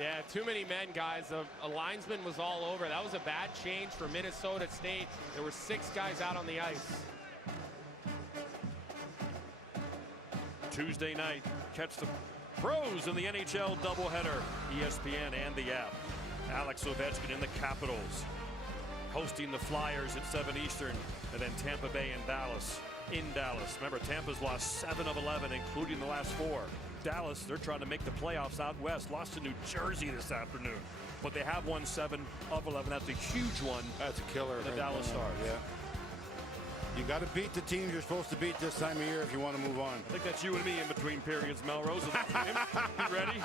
Yeah, too many men, guys. A linesman was all over. That was a bad change for Minnesota State. There were 6 guys out on the ice. Tuesday night, catch the pros in the NHL doubleheader, ESPN and the app. Alex Ovechkin in the Capitals, hosting the Flyers at 7 Eastern, and then Tampa Bay and Dallas in Dallas. Remember, Tampa's lost 7 of 11, including the last 4. Dallas, they're trying to make the playoffs out west. Lost to New Jersey this afternoon, but they have won 7 of 11. That's a huge one. That's a killer. The Dallas Stars. Yeah. You got to beat the teams you're supposed to beat this time of year if you want to move on. I think that's you and me in between periods, Melrose. You ready?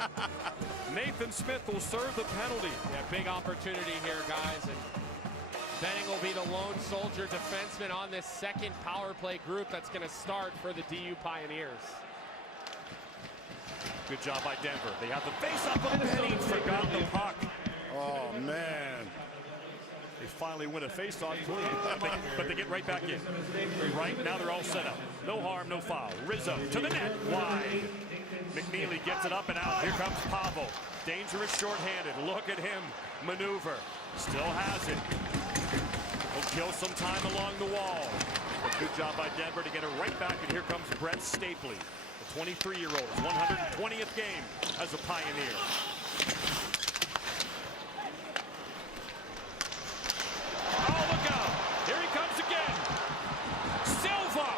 Nathan Smith will serve the penalty. Yeah, big opportunity here, guys. And Benning will be the lone soldier defenseman on this second power play group that's going to start for the DU Pioneers. Good job by Denver. They have the face-off of Benning. Forgot the puck. Oh, man. They finally win a face-off, but they get right back in. Right, now they're all set up. No harm, no foul. Rizzo to the net, wide. McNeely gets it up and out. Here comes Powell. Dangerous shorthanded. Look at him maneuver. Still has it. He'll kill some time along the wall. But good job by Denver to get it right back, and here comes Brett Stapley, the 23-year-old, his 120th game as a Pioneer. Oh, look out! Here he comes again. Silva,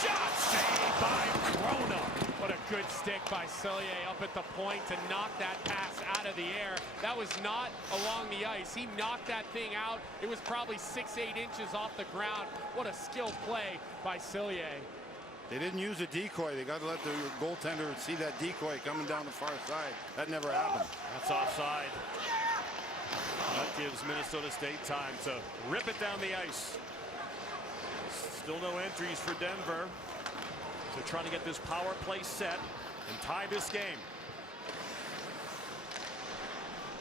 shot saved by Corona. What a good stick by Cellier up at the point to knock that pass out of the air. That was not along the ice. He knocked that thing out. It was probably 6-8 inches off the ground. What a skilled play by Cellier. They didn't use a decoy. They got to let the goaltender see that decoy coming down the far side. That never happened. That's offside. That gives Minnesota State time to rip it down the ice. Still no entries for Denver. So trying to get this power play set and tie this game.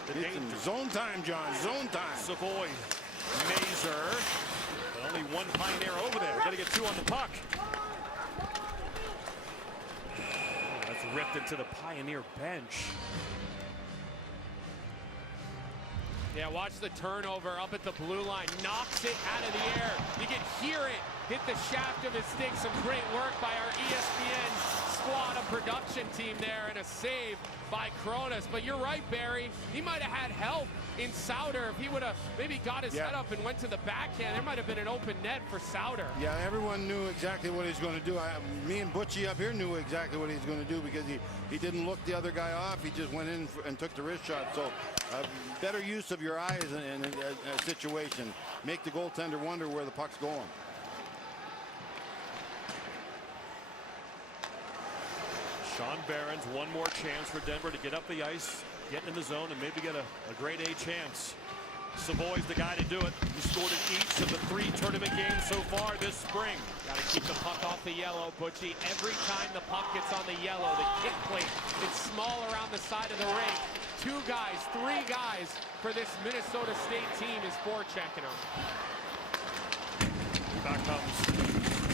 The danger. Zone time, John. Zone time. Savoy, Mazer. But only one Pioneer over there. Got to get 2 on the puck. Oh, that's ripped into the Pioneer bench. Yeah, watch the turnover up at the blue line. Knocks it out of the air. You can hear it hit the shaft of his stick. Some great work by our ESPN squad of production team there, and a save by Cronus. But you're right, Barry. He might have had help in Souter. If he would have maybe got his head up and went to the backhand, there might have been an open net for Souter. Yeah, everyone knew exactly what he's going to do. Me and Butchie up here knew exactly what he's going to do because he didn't look the other guy off. He just went in and took the wrist shot. So better use of your eyes in a situation. Make the goaltender wonder where the puck's going. Sean Barron's one more chance for Denver to get up the ice, get in the zone, and maybe get a grade A chance. Savoy's the guy to do it. He scored in each of the 3 tournament games so far this spring. Got to keep the puck off the yellow, Butchie. Every time the puck gets on the yellow, the kick plate is small around the side of the rink. 2 guys, 3 guys for this Minnesota State team is forechecking them. Back comes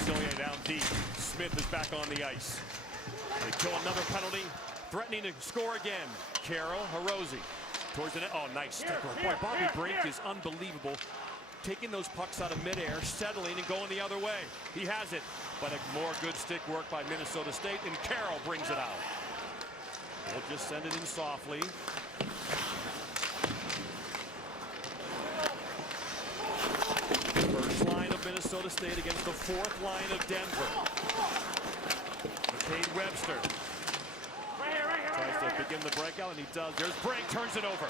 Cillier down deep. Smith is back on the ice. They kill another penalty, threatening to score again. Carroll, Hiroshi towards the net. Oh, nice stick work. Boy, Bobby Brink is unbelievable. Taking those pucks out of midair, settling and going the other way. He has it, but a more good stick work by Minnesota State, and Carroll brings it out. They'll just send it in softly. First line of Minnesota State against the 4th line of Denver. McCade Webster tries to begin the breakout, and he does. There's Brink, turns it over.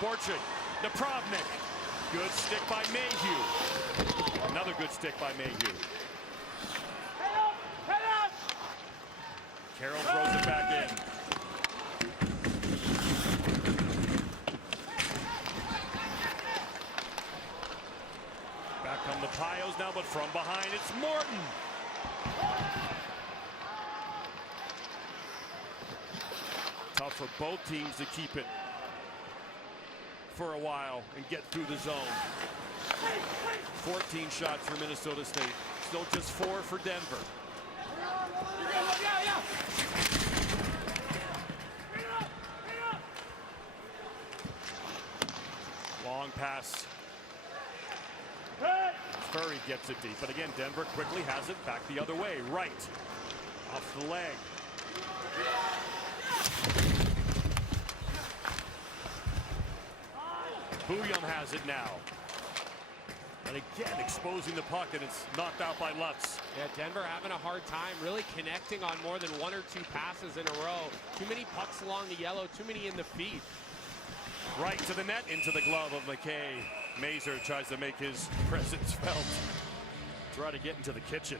Borchik, Napravnik. Good stick by Mayhew. Another good stick by Mayhew. Carroll throws it back in. Back come the Pios now, but from behind it's Morton. Tough for both teams to keep it for a while and get through the zone. 14 shots for Minnesota State. Still just 4 for Denver. Long pass. Furry gets it deep, but again, Denver quickly has it back the other way. Wright off the leg. Bouillon has it now. And again, exposing the puck, and it's knocked out by Lutz. Yeah, Denver having a hard time really connecting on more than 1 or 2 passes in a row. Too many pucks along the yellow, too many in the feet. Right to the net, into the glove of McKay. Mazur tries to make his presence felt. Try to get into the kitchen.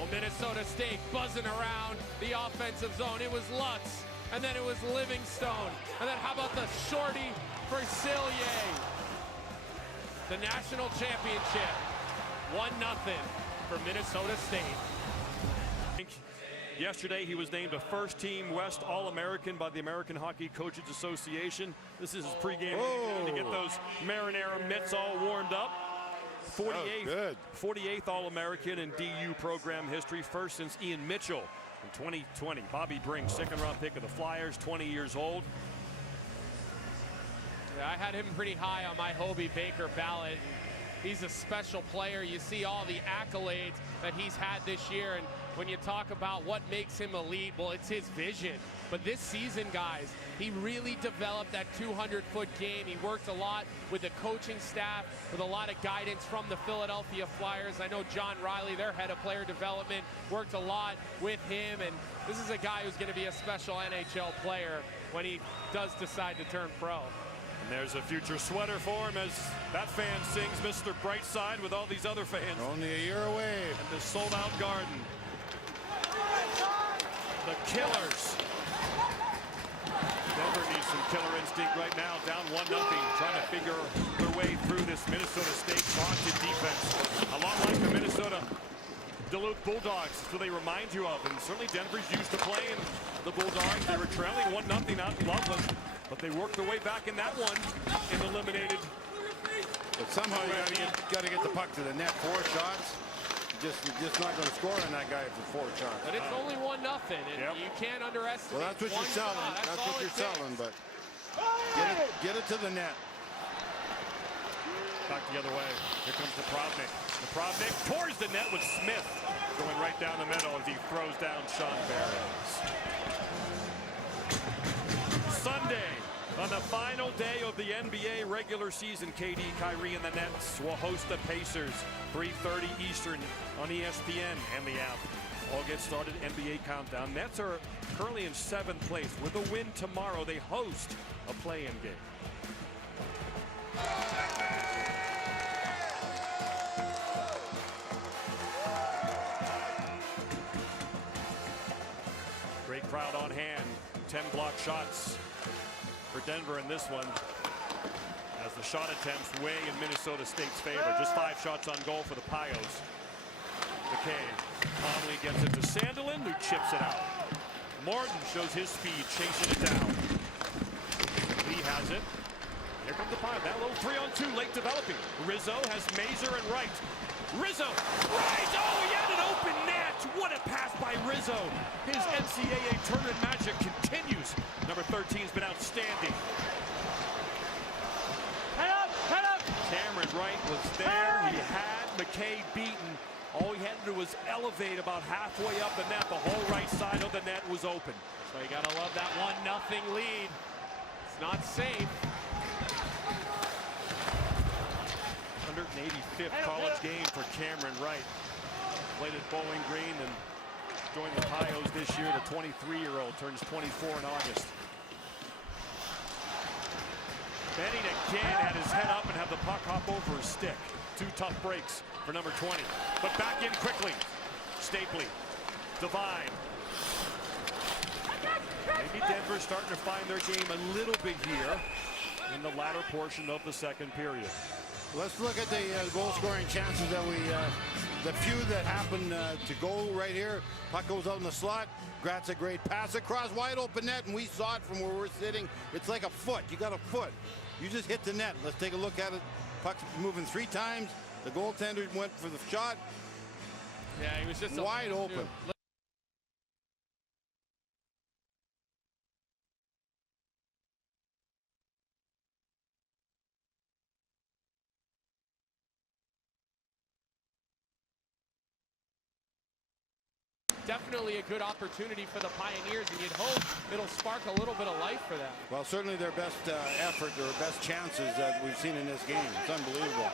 Oh, Minnesota State buzzing around the offensive zone. It was Lutz, and then it was Livingstone. And then how about the shorty for Cillier? The national championship, 1-0 for Minnesota State. Yesterday, he was named a first-team West All-American by the American Hockey Coaches Association. This is his pregame to get those Marinara mitts all warmed up. 48th All-American in DU program history, first since Ian Mitchell in 2020. Bobby Brink, second-round pick of the Flyers, 20 years old. Yeah, I had him pretty high on my Hobie Baker ballot. He's a special player. You see all the accolades that he's had this year, and when you talk about what makes him elite, well, it's his vision. But this season, guys, he really developed that 200-foot game. He worked a lot with the coaching staff, with a lot of guidance from the Philadelphia Flyers. I know John Riley, their head of player development, worked a lot with him, and this is a guy who's going to be a special NHL player when he does decide to turn pro. And there's a future sweater for him as that fan sings Mr. Brightside with all these other fans. Only a year away. And the sold-out Garden. The Killers. Denver needs some killer instinct right now, down 1-0, trying to figure their way through this Minnesota State vaunted defense. A lot like the Minnesota Duluth Bulldogs, that's what they remind you of. And certainly Denver's used to playing the Bulldogs. They were trailing 1-0 out in Loveland, but they worked their way back in that one and eliminated. But somehow you got to get the puck to the net. 4 shots. You're just not going to score on that guy for 4 shots. But it's only 1-0, and you can't underestimate. Well, that's what you're selling. That's what you're selling, but get it to the net. Back the other way. Here comes Napravnik. Napravnik towards the net with Smith going right down the middle as he throws down Sean Barons. Sunday, on the final day of the NBA regular season, KD, Kyrie, and the Nets will host the Pacers, 3:30 Eastern on ESPN and the app. All get started, NBA countdown. Nets are currently in 7th place. With a win tomorrow, they host a play-in game. Great crowd on hand. 10 block shots for Denver in this one, as the shot attempts weigh in Minnesota State's favor. Just 5 shots on goal for the Pios. McKay calmly gets it to Sandelin, who chips it out. Morton shows his speed, chasing it down. Lee has it. Here comes the Pios. That little 3-on-2 late developing. Rizzo has Mazur and Wright. Rizzo! Right! Oh, he had an open net! What a pass by Rizzo! His NCAA tournament magic continues. Number 13's been outstanding. Head up! Head up! Cameron Wright was there. He had McKay beaten. All he had to do was elevate about halfway up the net. The whole right side of the net was open. So you gotta love that 1-0 lead. It's not safe. 185th college game for Cameron Wright. Played at Bowling Green and joined the Pios this year. The 23-year-old turns 24 in August. Benning again had his head up and have the puck hop over his stick. 2 tough breaks for number 20. But back in quickly. Stapley. Devine. Maybe Denver's starting to find their game a little bit here in the latter portion of the second period. Let's look at the goal scoring chances that the few that happen to go right here. Puck goes out in the slot. Gratz a great pass across, wide open net, and we saw it from where we're sitting. It's like a foot. You got a foot. You just hit the net. Let's take a look at it. Puck's moving 3 times. The goaltender went for the shot. Yeah, he was just wide open. Definitely a good opportunity for the Pioneers, and you'd hope it'll spark a little bit of life for them. Well, certainly their best effort, their best chances that we've seen in this game. It's unbelievable.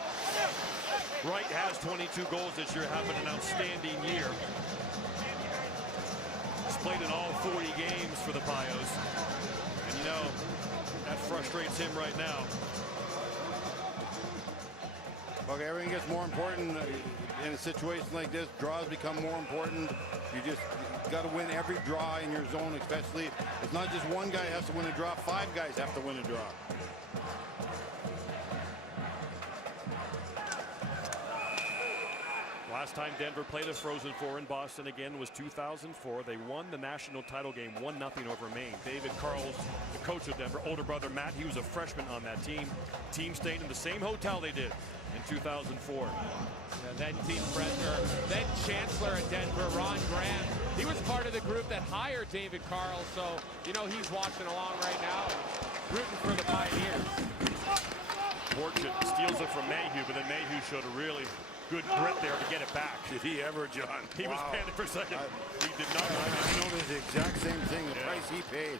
Wright has 22 goals this year, having an outstanding year. He's played in all 40 games for the Pios. And you know, that frustrates him right now. Okay, everything gets more important in a situation like this. Draws become more important. You just got to win every draw in your zone, especially. It's not just one guy has to win a draw. 5 guys have to win a draw. Last time Denver played a Frozen Four in Boston again was 2004. They won the national title game 1-0 over Maine. David Carl's the coach of Denver, older brother Matt, he was a freshman on that team. Team stayed in the same hotel they did in 2004. Then team Fresner, then Chancellor at Denver, Ron Grant. He was part of the group that hired David Carl, so you know he's watching along right now, rooting for the Pioneers. Fortune steals it from Mayhew, but then Mayhew showed a really good grit there to get it back. Did he ever, John? He was panicked for a second. He did not. I noticed the exact same thing, the price he paid.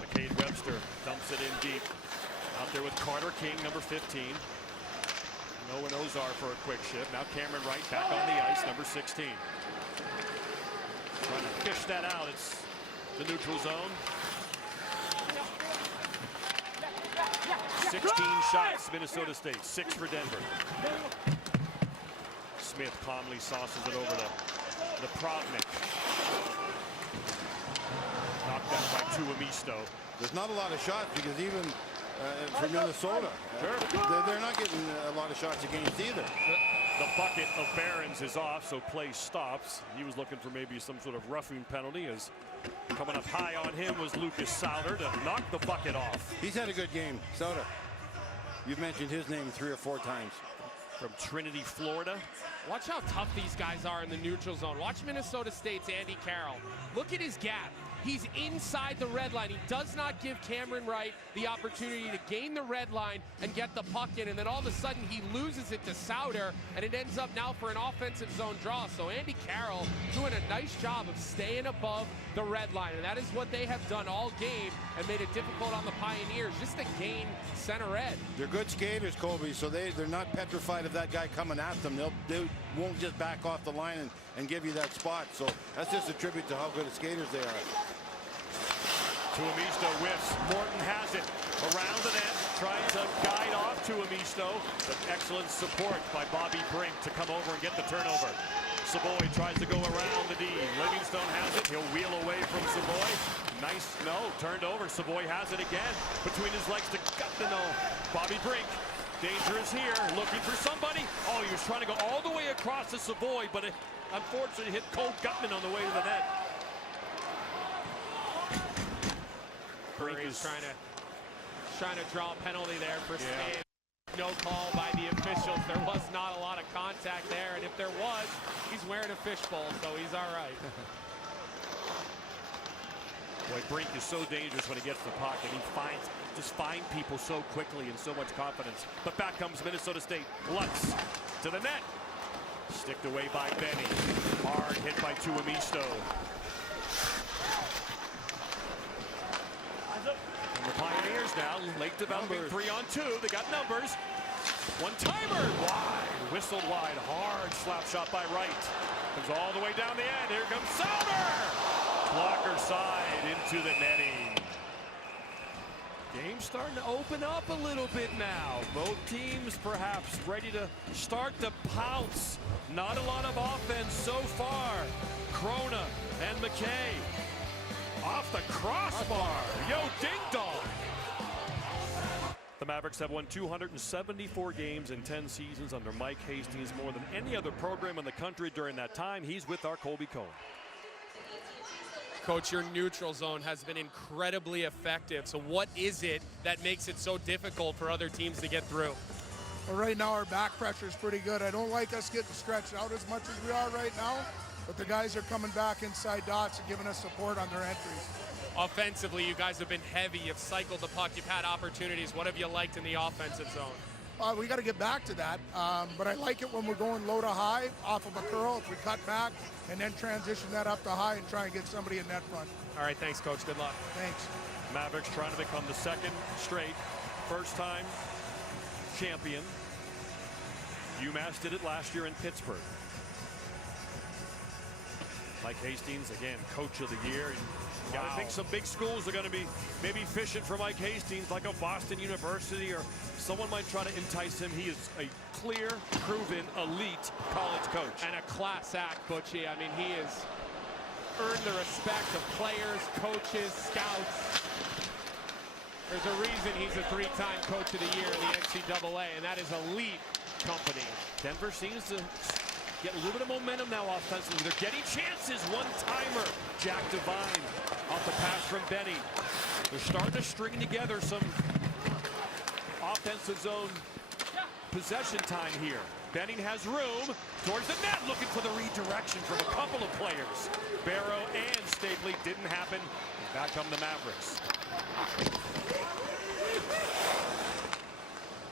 McCade Webster dumps it in deep. Out there with Carter King, number 15. Noah Ozar for a quick shift. Now Cameron Wright back on the ice, number 16. Trying to fish that out. It's the neutral zone. 16 shots, Minnesota State. 6 for Denver. Smith calmly sauces it over the Proudnik. Knocked out by Tuomisto. There's not a lot of shots because even for Minnesota, they're not getting a lot of shots against either. The bucket of Barons is off, so play stops. He was looking for maybe some sort of roughing penalty, as coming up high on him was Lucas Sauter to knock the bucket off. He's had a good game, Sauter. You've mentioned his name 3 or 4 times. From Trinity, Florida. Watch how tough these guys are in the neutral zone. Watch Minnesota State's Andy Carroll. Look at his gap. He's inside the red line. He does not give Cameron Wright the opportunity to gain the red line and get the puck in. And then all of a sudden he loses it to Sauter, and it ends up now for an offensive zone draw. So Andy Carroll doing a nice job of staying above the red line. And that is what they have done all game and made it difficult on the Pioneers just to gain center ed. They're good skaters, Colby, so they're not petrified of that guy coming at them. They won't just back off the line and give you that spot. So that's just a tribute to how good of skaters they are. Tuomisto whiffs. Morton has it around the net, trying to guide off Tuomisto. But excellent support by Bobby Brink to come over and get the turnover. Savoy tries to go around the D. Livingstone has it. He'll wheel away from Savoy. Nice, no, turned over. Savoy has it again. Between his legs to Gutman. Bobby Brink. Danger is here, looking for somebody. Oh, he was trying to go all the way across to Savoy, but it unfortunately hit Cole Gutman on the way to the net. Brink is trying to draw a penalty there for Spain. No call by the officials. There was not a lot of contact there, and if there was, he's wearing a fishbowl, so he's all right. Boy, Brink is so dangerous when he gets the puck, and he just finds people so quickly and so much confidence. But back comes Minnesota State. Lutz to the net. Sticked away by Benny. Hard hit by Tuomisto. And the Pioneers now, late developing 3-on-2. They got numbers. One-timer, wide, whistled wide, hard slap shot by Wright. Comes all the way down the end. Here comes Sauter. Blocker side into the netting. Game starting to open up a little bit now. Both teams perhaps ready to start to pounce. Not a lot of offense so far. Krona and McKay off the crossbar. Yo, ding dong. The Mavericks have won 274 games in 10 seasons under Mike Hastings, more than any other program in the country during that time. He's with our Colby Cohen. Coach, your neutral zone has been incredibly effective. So what is it that makes it so difficult for other teams to get through? Well, right now our back pressure is pretty good. I don't like us getting stretched out as much as we are right now, but the guys are coming back inside dots and giving us support on their entries. Offensively, you guys have been heavy. You've cycled the puck. You've had opportunities. What have you liked in the offensive zone? We got to get back to that, but I like it when we're going low to high off of a curl. If we cut back and then transition that up to high and try and get somebody in net front. All right, thanks, Coach. Good luck. Thanks. Mavericks trying to become the second straight first-time champion. UMass did it last year in Pittsburgh. Mike Hastings, again, coach of the year. You gotta think some big schools are gonna be maybe fishing for Mike Hastings, like a Boston University, or someone might try to entice him. He is a clear, proven, elite college coach. And a class act, Butchie. I mean, he has earned the respect of players, coaches, scouts. There's a reason he's a three-time coach of the year in the NCAA, and that is elite company. Denver seems to get a little bit of momentum now offensively. They're getting chances. One-timer. Jack Devine off the pass from Benny. They're starting to string together some offensive zone possession time here. Benning has room towards the net, looking for the redirection from a couple of players. Barrow and Stapley didn't happen. Back come the Mavericks.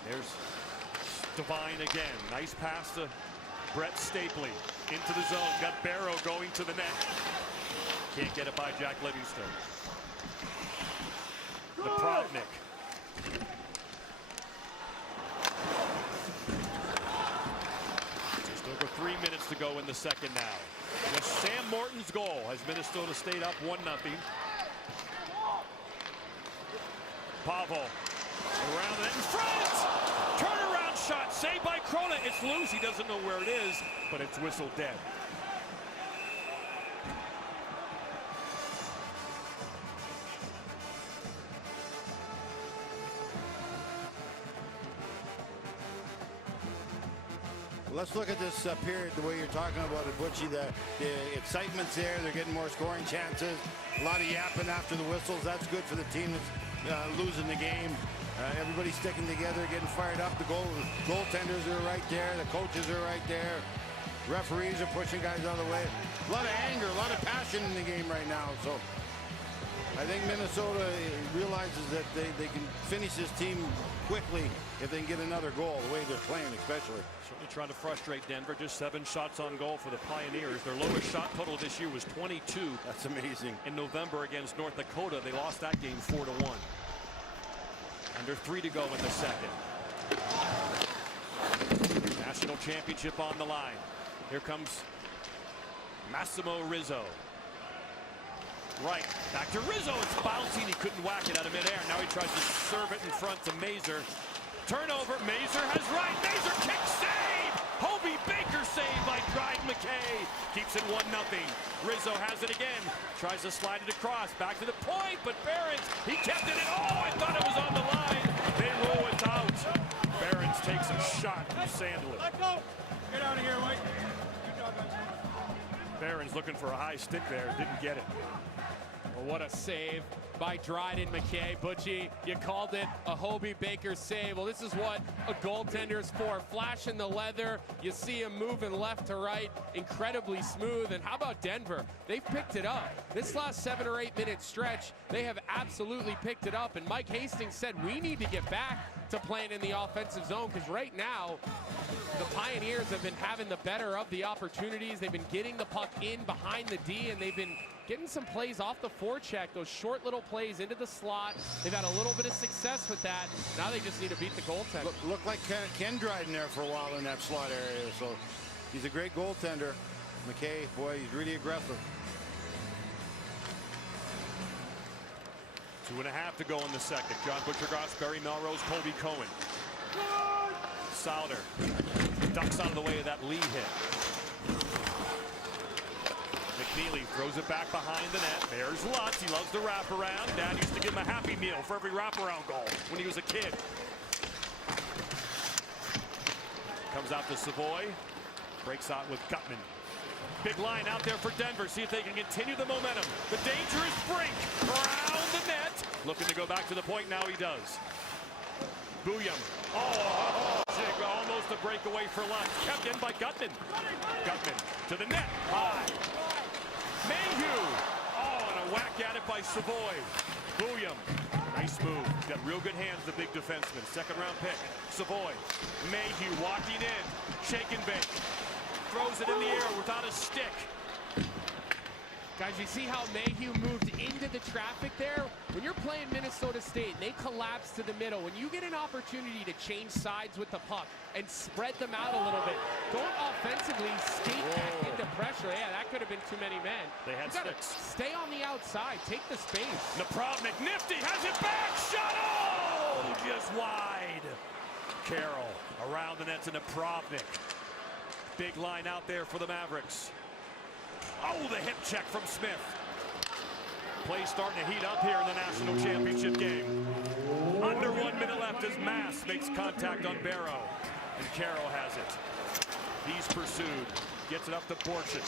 There's Devine again. Nice pass to Brett Stapley into the zone. Got Barrow going to the net. Can't get it by Jack Livingstone. The Prodnik. Just over 3 minutes to go in the second now. With Sam Morton's goal has Minnesota State up 1-0. Powell around it in front. Turnaround shot saved by Krona. It's loose. He doesn't know where it is, but it's whistled dead. Let's look at this period the way you're talking about it, Butchie. The excitement's there. They're getting more scoring chances. A lot of yapping after the whistles. That's good for the team that's losing the game. Everybody's sticking together, getting fired up. The goaltenders are right there. The coaches are right there. Referees are pushing guys out of the way. A lot of anger, a lot of passion in the game right now. So I think Minnesota realizes that they can finish this team quickly if they can get another goal, the way they're playing especially. Certainly trying to frustrate Denver. Just 7 shots on goal for the Pioneers. Their lowest shot total this year was 22. That's amazing. In November against North Dakota, they lost that game 4-1. Under 3 to go in the second. National championship on the line. Here comes Massimo Rizzo. Wright, back to Rizzo. It's bouncing. He couldn't whack it out of midair. Now he tries to serve it in front to Mazur. Turnover. Mazur has Wright. Mazur kick save. Hobie Baker saved by Dryden McKay. Keeps it 1-0. Rizzo has it again. Tries to slide it across. Back to the point, but Behrens, he kept it in. Oh, I thought it was on the line. They roll it out. Behrens takes a shot from Sandlin. Let's go. Get out of here, White. Good job, guys. Behrens looking for a high stick there. Didn't get it. Well, what a save by Dryden McKay. Butchie, you called it a Hobie Baker save. Well, this is what a goaltender's for. Flashing the leather. You see him moving left to right. Incredibly smooth. And how about Denver? They've picked it up. This last 7 or 8 minute stretch, they have absolutely picked it up. And Mike Hastings said, we need to get back to playing in the offensive zone, because right now, the Pioneers have been having the better of the opportunities. They've been getting the puck in behind the D, and they've been getting some plays off the forecheck, those short little plays into the slot. They've had a little bit of success with that. Now they just need to beat the goaltender. Looked like Ken Dryden there for a while in that slot area. So he's a great goaltender. McKay, boy, he's really aggressive. 2.5 to go in the second. John Butchergross, Barry Melrose, Colby Cohen. Souder ducks out of the way of that Lee hit. McNeely throws it back behind the net. There's Lutz. He loves the wraparound. Dad used to give him a Happy Meal for every wraparound goal when he was a kid. Comes out to Savoy. Breaks out with Gutman. Big line out there for Denver. See if they can continue the momentum. The dangerous Brink around the net. Looking to go back to the point. Now he does. Booyam. Oh, almost a breakaway for Lutz. Kept in by Gutman. Gutman to the net. High. Mayhew. Oh, and a whack at it by Savoy. Booyam. Nice move. He's got real good hands, the big defenseman. Second round pick. Savoy. Mayhew walking in. Shake and bake. Throws it in the air without a stick. Guys, you see how Mayhew moved into the traffic there? When you're playing Minnesota State and they collapse to the middle, when you get an opportunity to change sides with the puck and spread them out a little bit, don't offensively skate back into pressure. Yeah, that could have been too many men. They had six. Stay on the outside. Take the space. Napravnik, nifty, has it back. Shot. Oh, just wide. Carroll around the net to Napravnik. Big line out there for the Mavericks. Oh, the hip check from Smith. Play starting to heat up here in the national championship game. Under 1 minute left as Mass makes contact on Barrow. And Carroll has it. He's pursued. Gets it up to Borchin.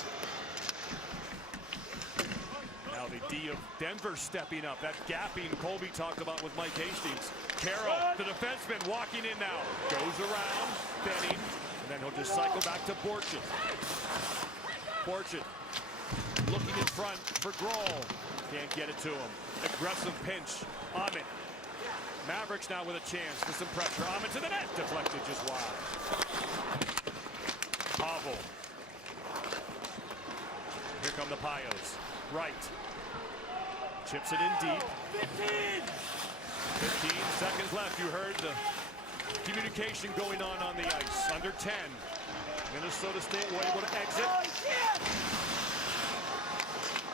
Now the D of Denver stepping up. That gapping Colby talked about with Mike Hastings. Carroll, the defenseman, walking in now. Goes around, Benning. And then he'll just cycle back to Borchin. Borchin. Looking in front for Grohl. Can't get it to him. Aggressive pinch. Ahmet. Mavericks now with a chance for some pressure. Ahmet to the net. Deflected just wide. Powell. Here come the Pios. Wright. Chips it in deep. 15 seconds left. You heard the communication going on the ice. Under 10. Minnesota State were able to exit.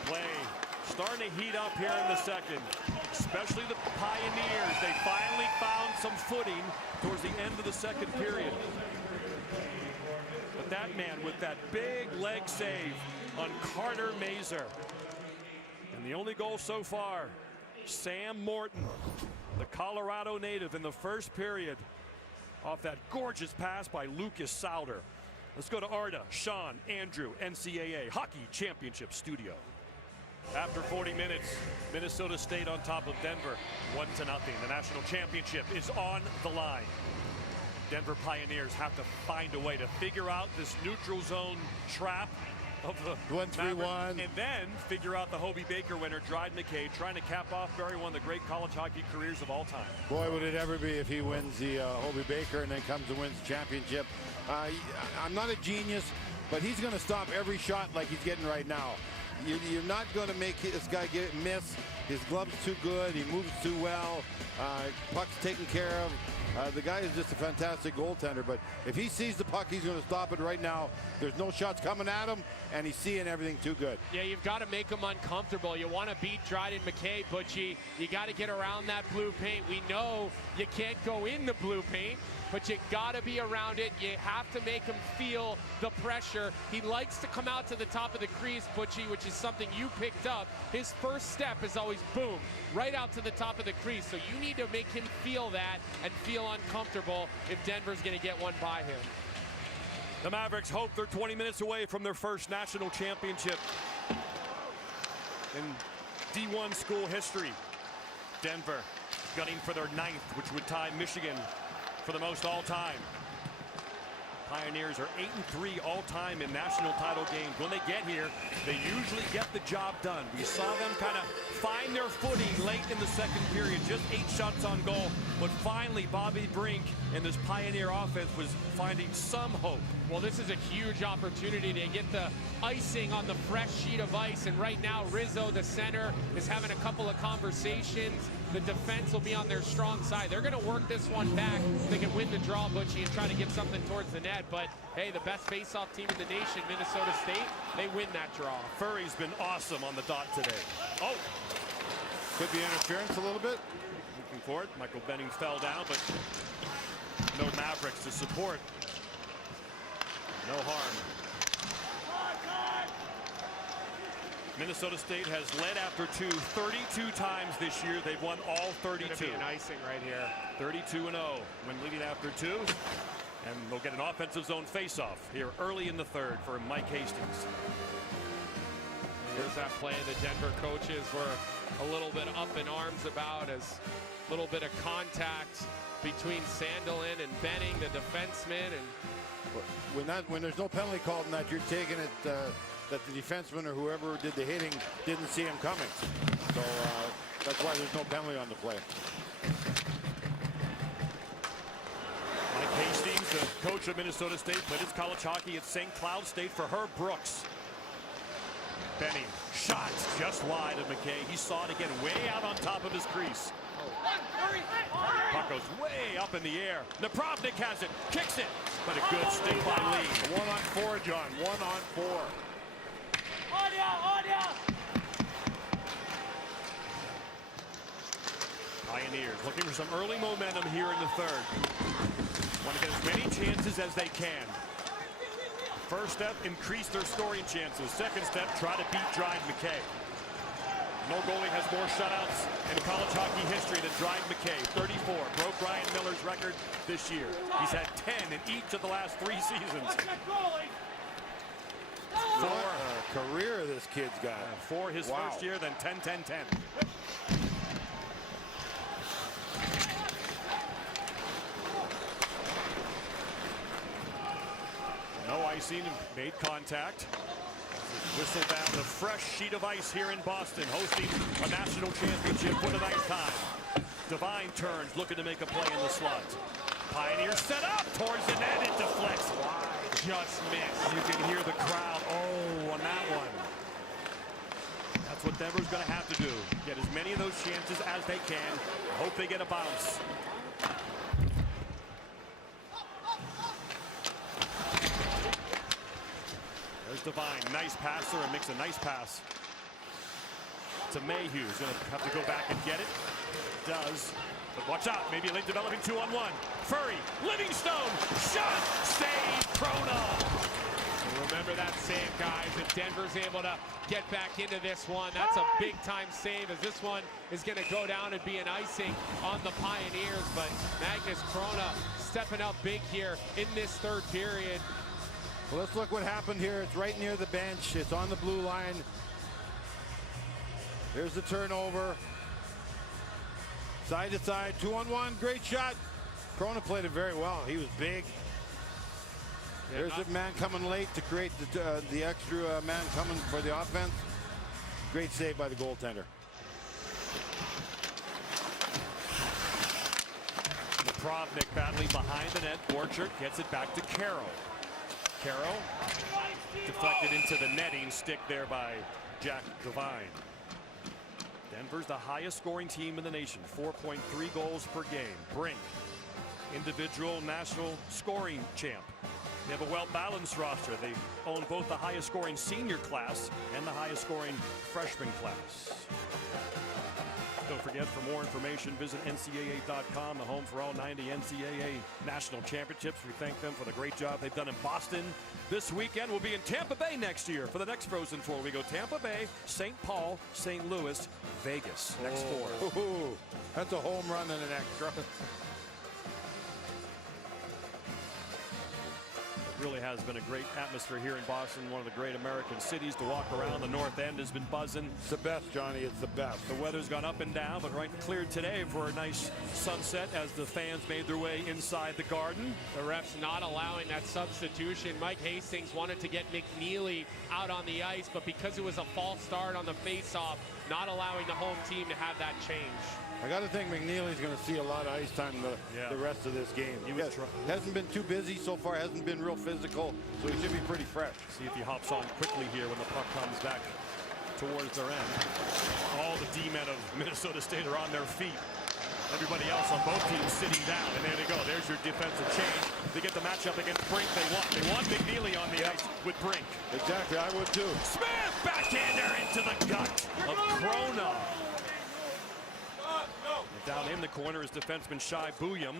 Play starting to heat up here in the second, especially the Pioneers. They finally found some footing towards the end of the second period. But that man with that big leg save on Carter Mazur. And the only goal so far, Sam Morton, the Colorado native in the first period, off that gorgeous pass by Lucas Souder. Let's go to Arda, Sean, Andrew, NCAA Hockey Championship Studio. After 40 minutes, Minnesota State on top of Denver, 1-0. The national championship is on the line. Denver Pioneers have to find a way to figure out this neutral zone trap of the 1-3-1, and then figure out the Hobey Baker winner, Dryden McKay, trying to cap off Barry, one of the great college hockey careers of all time. Boy, would it ever be if he wins the Hobey Baker and then comes and wins the championship. I'm not a genius, but he's going to stop every shot like he's getting right now. You're not going to make this guy miss. His glove's too good. He moves too well. Puck's taken care of. The guy is just a fantastic goaltender, but if he sees the puck, he's going to stop it right now. There's no shots coming at him, and he's seeing everything too good. Yeah, you've got to make him uncomfortable. You want to beat Dryden McKay, Butchie. You got to get around that blue paint. We know you can't go in the blue paint, but you got to be around it. You have to make him feel the pressure. He likes to come out to the top of the crease, Butchie, which is something you picked up. His first step is always boom, right out to the top of the crease. So you need to make him feel that and feel uncomfortable if Denver's going to get one by him. The Mavericks hope they're 20 minutes away from their first national championship in D1 school history. Denver gunning for their 9th, which would tie Michigan for the most all-time. Pioneers are 8-3 all-time in national title games. When they get here, they usually get the job done. We saw them kind of find their footing late in the second period, just 8 shots on goal. But finally, Bobby Brink and this Pioneer offense was finding some hope. Well, this is a huge opportunity to get the icing on the fresh sheet of ice. And right now, Rizzo, the center, is having a couple of conversations. The defense will be on their strong side. They're going to work this one back. They can win the draw, Butchie, and try to get something towards the net. But, hey, the best face-off team in the nation, Minnesota State, they win that draw. Furry's been awesome on the dot today. Oh! Could be interference a little bit. Looking for it. Michael Benning fell down, but no Mavericks to support. No harm. Minnesota State has led after 32 times this year. They've won all 32. Gonna be an icing right here. 32-0 when leading after 2. And they'll get an offensive zone faceoff here early in the third for Mike Hastings. Here's that play the Denver coaches were a little bit up in arms about, as a little bit of contact between Sandelin and Benning, the defenseman. And when there's no penalty called in that, you're taking it that the defenseman or whoever did the hitting didn't see him coming. So that's why there's no penalty on the play. Mike Hastings, the coach of Minnesota State, played his college hockey at St. Cloud State for Herb Brooks. Benning, shot just wide of McKay. He saw it again, way out on top of his crease. Puck goes way up in the air. Napravnik has it, kicks it, but a good stick by Lee. 1-on-4, John. 1-on-4. Pioneers looking for some early momentum here in the third. Want to get as many chances as they can. First step, increase their scoring chances. Second step, try to beat Drive McKay. No goalie has more shutouts in college hockey history than Drive McKay. 34, broke Ryan Miller's record this year. He's had 10 in each of the last 3 seasons. What a career this kid's got. 4 his first year, then 10-10-10. No icing, made contact. Whistle down the fresh sheet of ice here in Boston, hosting a national championship for the 9th time. Devine turns, looking to make a play in the slot. Pioneers set up towards the net, it deflects wide. Just missed. You can hear the crowd, on that one. That's what Denver's going to have to do. Get as many of those chances as they can. Hope they get a bounce. There's Devine, nice passer, and makes a nice pass to Mayhew. He's going to have to go back and get it. Does. But watch out, maybe late developing 2-on-1. Furry, Livingstone, shot, save, Krona. Remember that save, guys. If Denver's able to get back into this one, that's a big-time save, as this one is going to go down and be an icing on the Pioneers. But Magnus Krona stepping up big here in this third period. Well, let's look what happened here. It's right near the bench. It's on the blue line. There's the turnover. Side to side, 2-on-1, great shot. Krona played it very well. He was big. There's a man coming late to create the extra man coming for the offense. Great save by the goaltender. Napravnik battling behind the net. Borchert gets it back to Carroll. Carroll deflected into the netting, stick there by Jack Devine. Denver's the highest scoring team in the nation, 4.3 goals per game. Brink, individual national scoring champ. They have a well-balanced roster. They own both the highest scoring senior class and the highest scoring freshman class. Don't forget, for more information, visit NCAA.com, the home for all 90 NCAA national championships. We thank them for the great job they've done in Boston this weekend. We'll be in Tampa Bay next year for the next Frozen Four. We go Tampa Bay, St. Paul, St. Louis, Vegas. Next four. Ooh, that's a home run and an extra. Really has been a great atmosphere here in Boston, one of the great American cities to walk around. The North End has been buzzing. It's the best, Johnny. It's the best. The weather's gone up and down, but right cleared today for a nice sunset as the fans made their way inside the Garden. The refs not allowing that substitution. Mike Hastings wanted to get McNeely out on the ice, but because it was a false start on the faceoff, not allowing the home team to have that change. I got to think McNeely's going to see a lot of ice time the rest of this game. He hasn't been too busy so far, hasn't been real physical, so he should be pretty fresh. See if he hops on quickly here when the puck comes back towards their end. All the D-men of Minnesota State are on their feet. Everybody else on both teams sitting down, and there they go. There's your defensive change. They get the matchup against Brink they want. They want McNeely on the ice with Brink. Exactly, I would too. Smith, backhander into the gut of Krona. Down in the corner is defenseman Shai Booyam,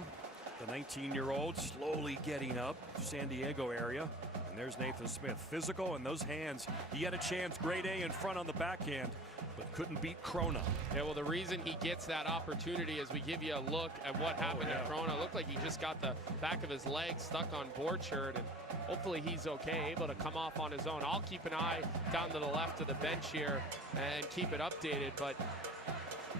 the 19-year-old, slowly getting up, San Diego area. And there's Nathan Smith, physical, and those hands. He had a chance, grade A in front on the backhand, but couldn't beat Krona. Yeah, well, the reason he gets that opportunity is we give you a look at what happened to Krona. It looked like he just got the back of his leg stuck on board shirt, and hopefully he's okay, able to come off on his own. I'll keep an eye down to the left of the bench here and keep it updated. But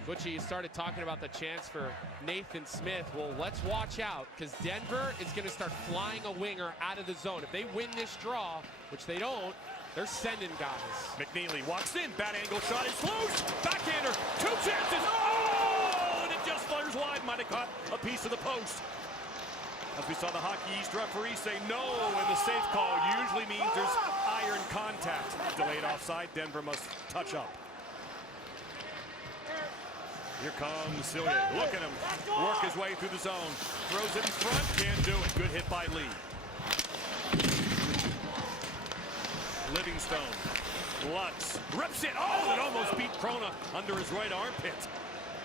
Butchie, you started talking about the chance for Nathan Smith. Well, let's watch out, because Denver is going to start flying a winger out of the zone. If they win this draw, which they don't, they're sending guys. McNeely walks in, bad angle shot is loose. Backhander, 2 chances. Oh, and it just flutters wide. Might have caught a piece of the post. As we saw the Hockey East referee say no, and the safe call usually means there's iron contact. Delayed offside, Denver must touch up. Here comes Sillier. Look at him work his way through the zone. Throws it in front, can't do it. Good hit by Lee. Livingstone, Lutz, rips it. Oh, it almost beat Krona under his right armpit.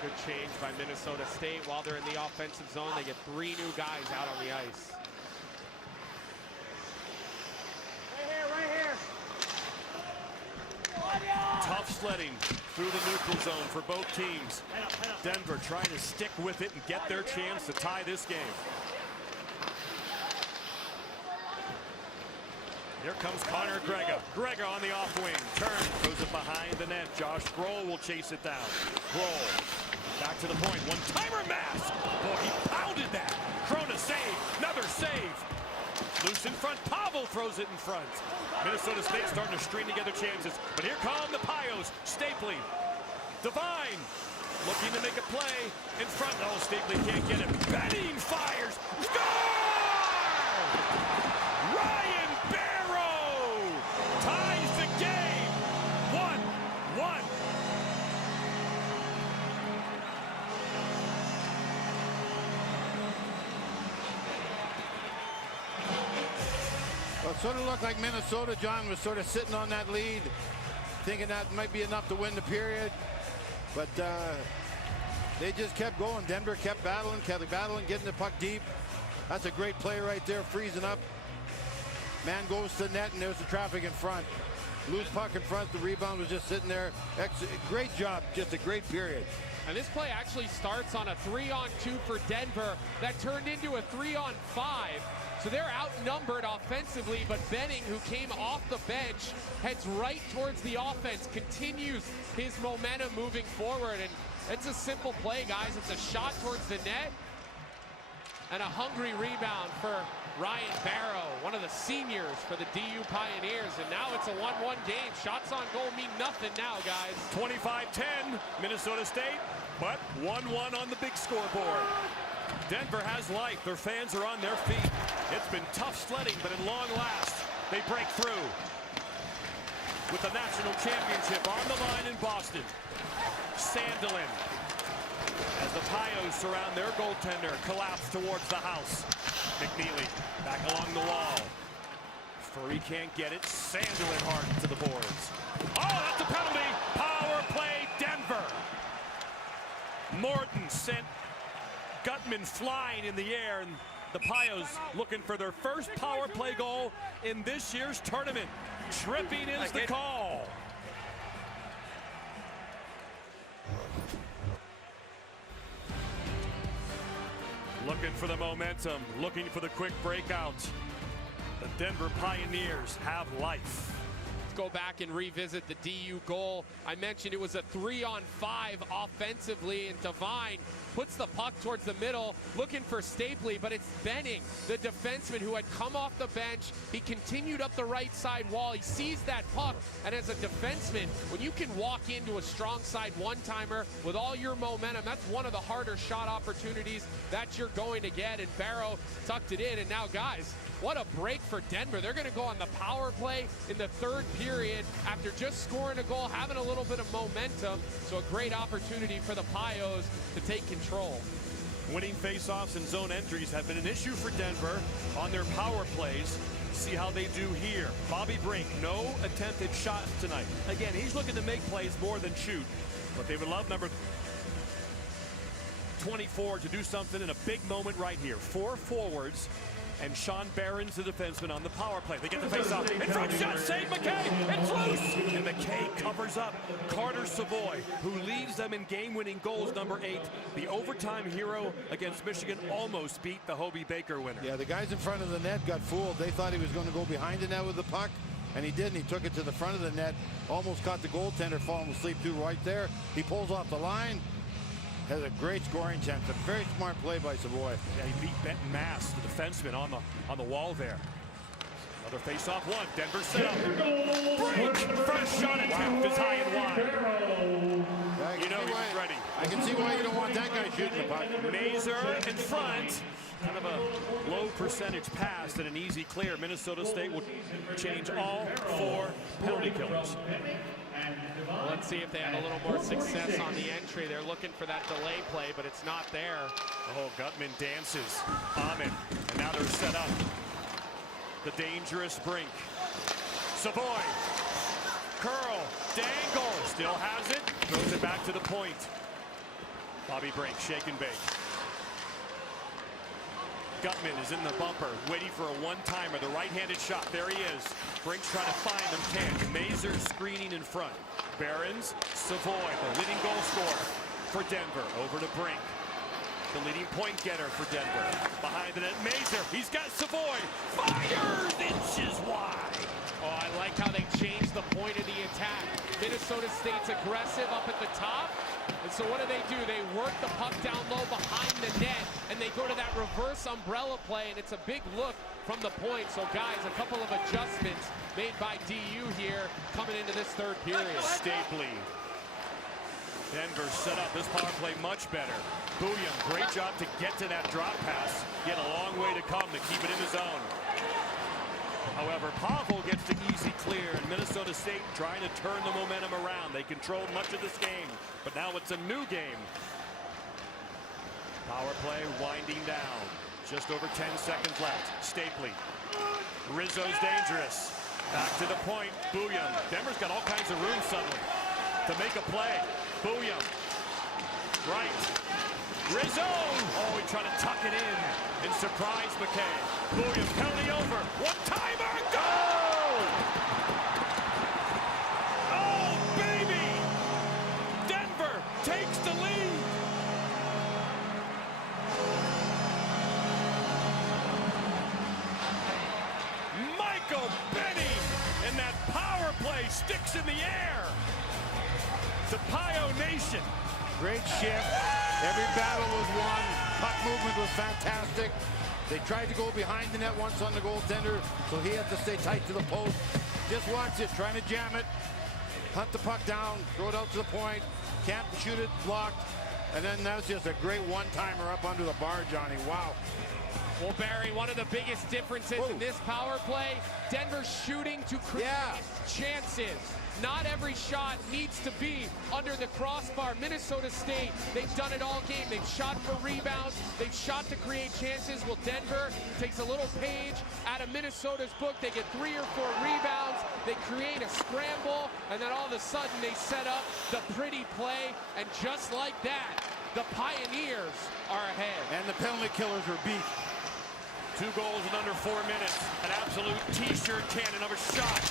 Good change by Minnesota State. While they're in the offensive zone, they get 3 new guys out on the ice. Right here. Tough sledding through the neutral zone for both teams. Denver trying to stick with it and get their chance to tie this game. Here comes Connor Grega. Grega on the off wing. Turn, throws it behind the net. Josh Grohl will chase it down. Grohl back to the point. One-timer mask. Boy, he pounded that. Krona save. Another save. Loose in front. Powell throws it in front. Minnesota State starting to string together chances. But here come the Pios. Stapley. Devine looking to make a play in front. Oh, Stapley can't get it. Benning fires. Score! Ryan Barrow ties the game. 1-1. Well, it sort of looked like Minnesota, John, was sort of sitting on that lead, thinking that might be enough to win the period. But they just kept going. Denver kept battling, getting the puck deep. That's a great play right there, freezing up. Man goes to the net, and there's the traffic in front. Loose puck in front. The rebound was just sitting there. Great job. Just a great period. And this play actually starts on a 3-on-2 for Denver that turned into a 3-on-5. So they're outnumbered offensively, but Benning, who came off the bench, heads right towards the offense, continues his momentum moving forward. And it's a simple play, guys. It's a shot towards the net and a hungry rebound for Ryan Barrow, one of the seniors for the DU Pioneers. And now it's a 1-1 game. Shots on goal mean nothing now, guys. 25-10, Minnesota State, but 1-1 on the big scoreboard. Denver has life. Their fans are on their feet. It's been tough sledding, but at long last, they break through. With the national championship on the line in Boston. Sandelin, as the Pios surround their goaltender, collapse towards the house. McNeely back along the wall. Furry can't get it. Sandelin hard to the boards. Oh, that's a penalty. Power play, Denver. Morton sent Gutman flying in the air, and the Pios looking for their first power play goal in this year's tournament. Tripping is the call. Looking for the momentum, looking for the quick breakout. The Denver Pioneers have life. Go back and revisit the DU goal. I mentioned it was a 3-on-5 offensively, and Devine puts the puck towards the middle, looking for Stapley, but it's Benning, the defenseman who had come off the bench. He continued up the right side wall. He sees that puck, and as a defenseman, when you can walk into a strong side one-timer with all your momentum, that's one of the harder shot opportunities that you're going to get, and Barrow tucked it in. And now, guys, what a break for Denver. They're going to go on the power play in the third period after just scoring a goal, having a little bit of momentum. So a great opportunity for the Pios to take control. Winning faceoffs and zone entries have been an issue for Denver on their power plays. See how they do here. Bobby Brink, no attempted shots tonight. Again, he's looking to make plays more than shoot, but they would love number 24 to do something in a big moment right here. 4 forwards. And Sean Barron's the defenseman on the power play. They get the face-off. In front shot, save McKay. It's loose. And McKay covers up Carter Savoy, who leads them in game-winning goals, number 8. The overtime hero against Michigan almost beat the Hobie Baker winner. Yeah, the guys in front of the net got fooled. They thought he was going to go behind the net with the puck, and he didn't. He took it to the front of the net, almost caught the goaltender falling asleep too right there. He pulls off the line. Has a great scoring chance. A very smart play by Savoy. Yeah, he beat Benton Mass, the defenseman, on the wall there. Another face-off one. Denver set up. Break! First shot attempt is high and wide. You know he's ready. I can see why you don't want that guy shooting the puck. Mazer in front. Kind of a low percentage pass and an easy clear. Minnesota State will change all 4 penalty killers. Well, let's see if they have a little more success on the entry. They're looking for that delay play, but it's not there. Oh, Gutman dances. Ahmed. And now they're set up. The dangerous brink. Savoy. Curl. Dangle. Still has it. Throws it back to the point. Bobby Brink, shake and bake. Gutman is in the bumper, waiting for a one-timer, the right-handed shot. There he is. Brink's trying to find him, can't. Mazer screening in front. Barons, Savoy, the leading goal scorer for Denver. Over to Brink, the leading point getter for Denver. Behind the net, Mazer. He's got Savoy. Fires inches wide. Oh, I like how they changed the point of the attack. Minnesota State's aggressive up at the top. And so what do? They work the puck down low behind the net, and they go to that reverse umbrella play, and it's a big look from the point. So, guys, a couple of adjustments made by DU here coming into this third period. Stapley. Denver set up this power play much better. Bouillon, great job to get to that drop pass. He had a long way to come to keep it in the zone. However, Powell gets the easy clear, and Minnesota State trying to turn the momentum around. They controlled much of this game, but now it's a new game. Power play winding down. Just over 10 seconds left. Stapley. Rizzo's dangerous. Back to the point. Bouillon. Denver's got all kinds of room suddenly to make a play. Bouillon. Wright. Rizzo! Oh, he tried to tuck it in and surprise McKay. Bouillon, penalty over. One-timer, goal! Oh, baby! Denver takes the lead. Michael Benning, and that power play sticks in the air. The Pio Nation. Great shift. Every battle was won. Puck movement was fantastic. They tried to go behind the net once on the goaltender, so he had to stay tight to the post. Just watch it, trying to jam it, hunt the puck down, throw it out to the point, can't shoot it, blocked, and then that's just a great one-timer up under the bar, Johnny. Wow. Well, Barry, one of the biggest differences in this power play, Denver shooting to create chances. Not every shot needs to be under the crossbar. Minnesota State, they've done it all game. They've shot for rebounds. They've shot to create chances. Well, Denver takes a little page out of Minnesota's book. They get 3 or 4 rebounds. They create a scramble, and then all of a sudden they set up the pretty play. And just like that, the Pioneers are ahead. And the penalty killers were beat. 2 goals in under 4 minutes. An absolute t-shirt cannon of a shot.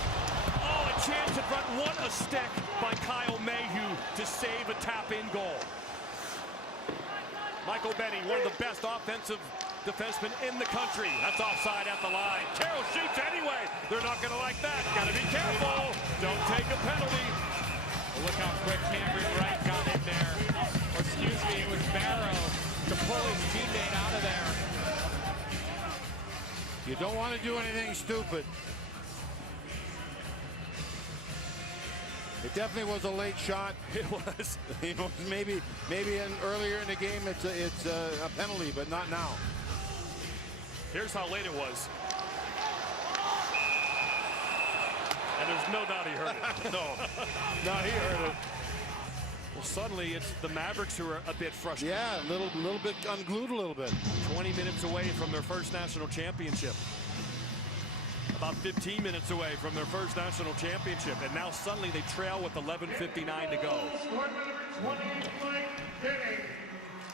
Oh, a chance in front. What a stick by Kyle Mayhew to save a tap-in goal. Michael Benning, one of the best offensive defensemen in the country. That's offside at the line. Carroll shoots anyway. They're not going to like that. Got to be careful. Don't take a penalty. Well, look how quick Cameron Wright got in there. Or excuse me, it was Barrow to pull his teammate out of there. You don't want to do anything stupid. It definitely was a late shot. It was. You know, maybe earlier in the game it's a penalty, but not now. Here's how late it was. And there's no doubt he heard it. No, he heard it. Well, suddenly it's the Mavericks who are a bit frustrated. Yeah, a little bit unglued a little bit. 20 minutes away from their first national championship. About 15 minutes away from their first national championship. And now suddenly they trail with 11:59 to go.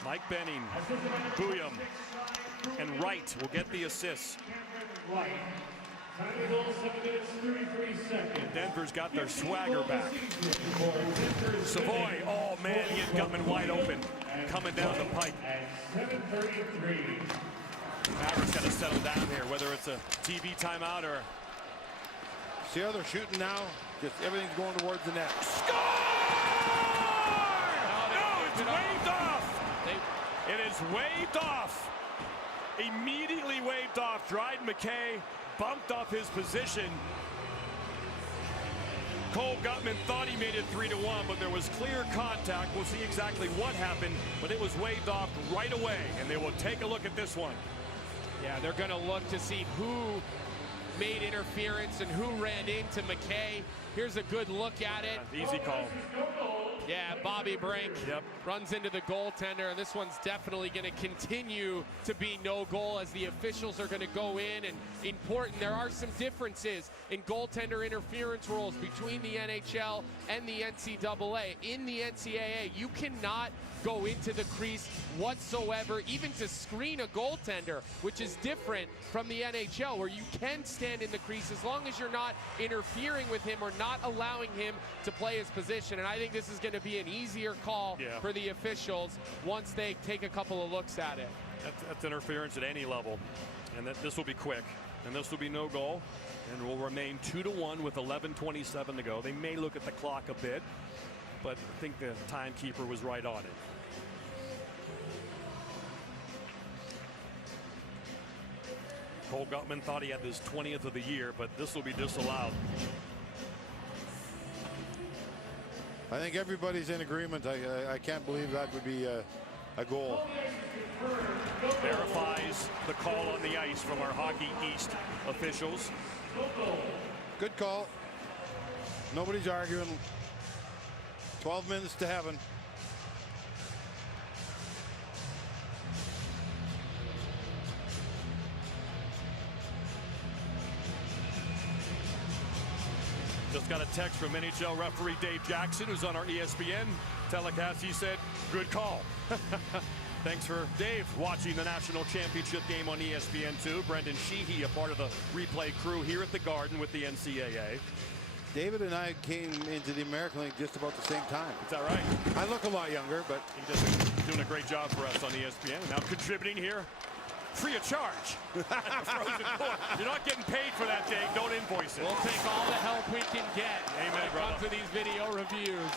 Mike Benning, Booyam, and Wright will get the assists. Wright. Time to go 7 minutes 33 seconds. Denver's got their swagger back. Savoy, oh man, he had Gutman wide open, coming down the pipe. At 7:33. Mavericks got to settle down here, whether it's a TV timeout or... See how they're shooting now? Just everything's going towards the net. Score! No, it's waved off. It is waved off. Immediately waved off. Dryden McKay bumped off his position. Cole Gutman thought he made it 3-1, but there was clear contact. We'll see exactly what happened, but it was waved off right away, and they will take a look at this one. Yeah, they're going to look to see who made interference and who ran into McKay. Here's a good look at it. Easy call. Yeah, Bobby Brink Yep. runs into the goaltender. This one's definitely going to continue to be no goal as the officials are going to go in. And important, there are some differences in goaltender interference rules between the NHL and the NCAA. In the NCAA, you cannot go into the crease whatsoever, even to screen a goaltender, which is different from the NHL, where you can stand in the crease as long as you're not interfering with him or not allowing him to play his position. And I think this is going to be an easier call for the officials once they take a couple of looks at it. That's interference at any level, and this will be quick, and this will be no goal, and will remain 2-1 with 11:27 to go. They may look at the clock a bit, but I think the timekeeper was right on it. Cole Gutman thought he had his 20th of the year, but this will be disallowed. I think everybody's in agreement. I can't believe that would be a goal. Verifies the call on the ice from our Hockey East officials. Good call. Nobody's arguing. 12 minutes to heaven. Just got a text from NHL referee Dave Jackson, who's on our ESPN telecast. He said, good call. Thanks for Dave watching the national championship game on ESPN2. Brendan Sheehy, a part of the replay crew here at the Garden with the NCAA. David and I came into the American League just about the same time. Is that right? I look a lot younger, but He's just doing a great job for us on ESPN. Now contributing here, free of charge. Frozen Court. You're not getting paid for that, Dave. Don't invoice it. We'll take all the help we can get Amen, when it brother. comes to these video reviews.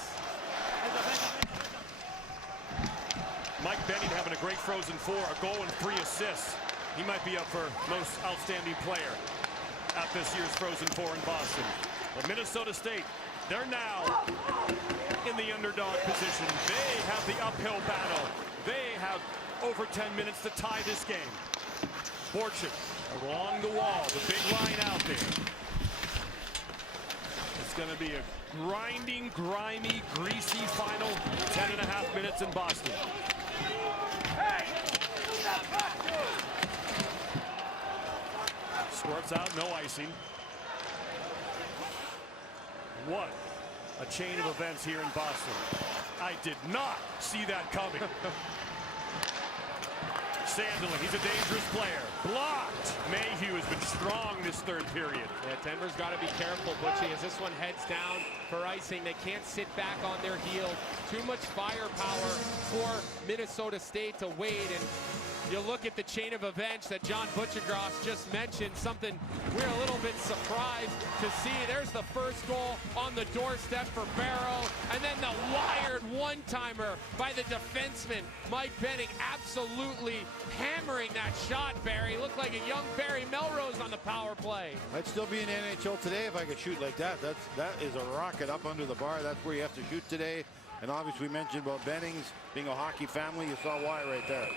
Mike Benning having a great Frozen Four, a goal and 3 assists. He might be up for most outstanding player at this year's Frozen Four in Boston. But Minnesota State, they're now in the underdog position. They have the uphill battle. They have over 10 minutes to tie this game. Borchik along the wall, the big line out there. It's going to be a grinding, grimy, greasy final 10.5 minutes in Boston. Squirts out, no icing. What a chain of events here in Boston. I did not see that coming. Sandelin, he's a dangerous player. Blocked. Mayhew has been strong this third period. Yeah, Denver's got to be careful, Butchie, as this one heads down for icing. They can't sit back on their heels. Too much firepower for Minnesota State to wait. And you look at the chain of events that John Butchergross just mentioned, something we're a little bit surprised to see. There's the first goal on the doorstep for Barrow, and then the wired one-timer by the defenseman, Mike Benning, absolutely hammering that shot, Barry. Looked like a young Barry Melrose on the power play. I'd still be in the NHL today if I could shoot like that. That is a rocket up under the bar. That's where you have to shoot today. And obviously we mentioned about Bennings being a hockey family. You saw why right there.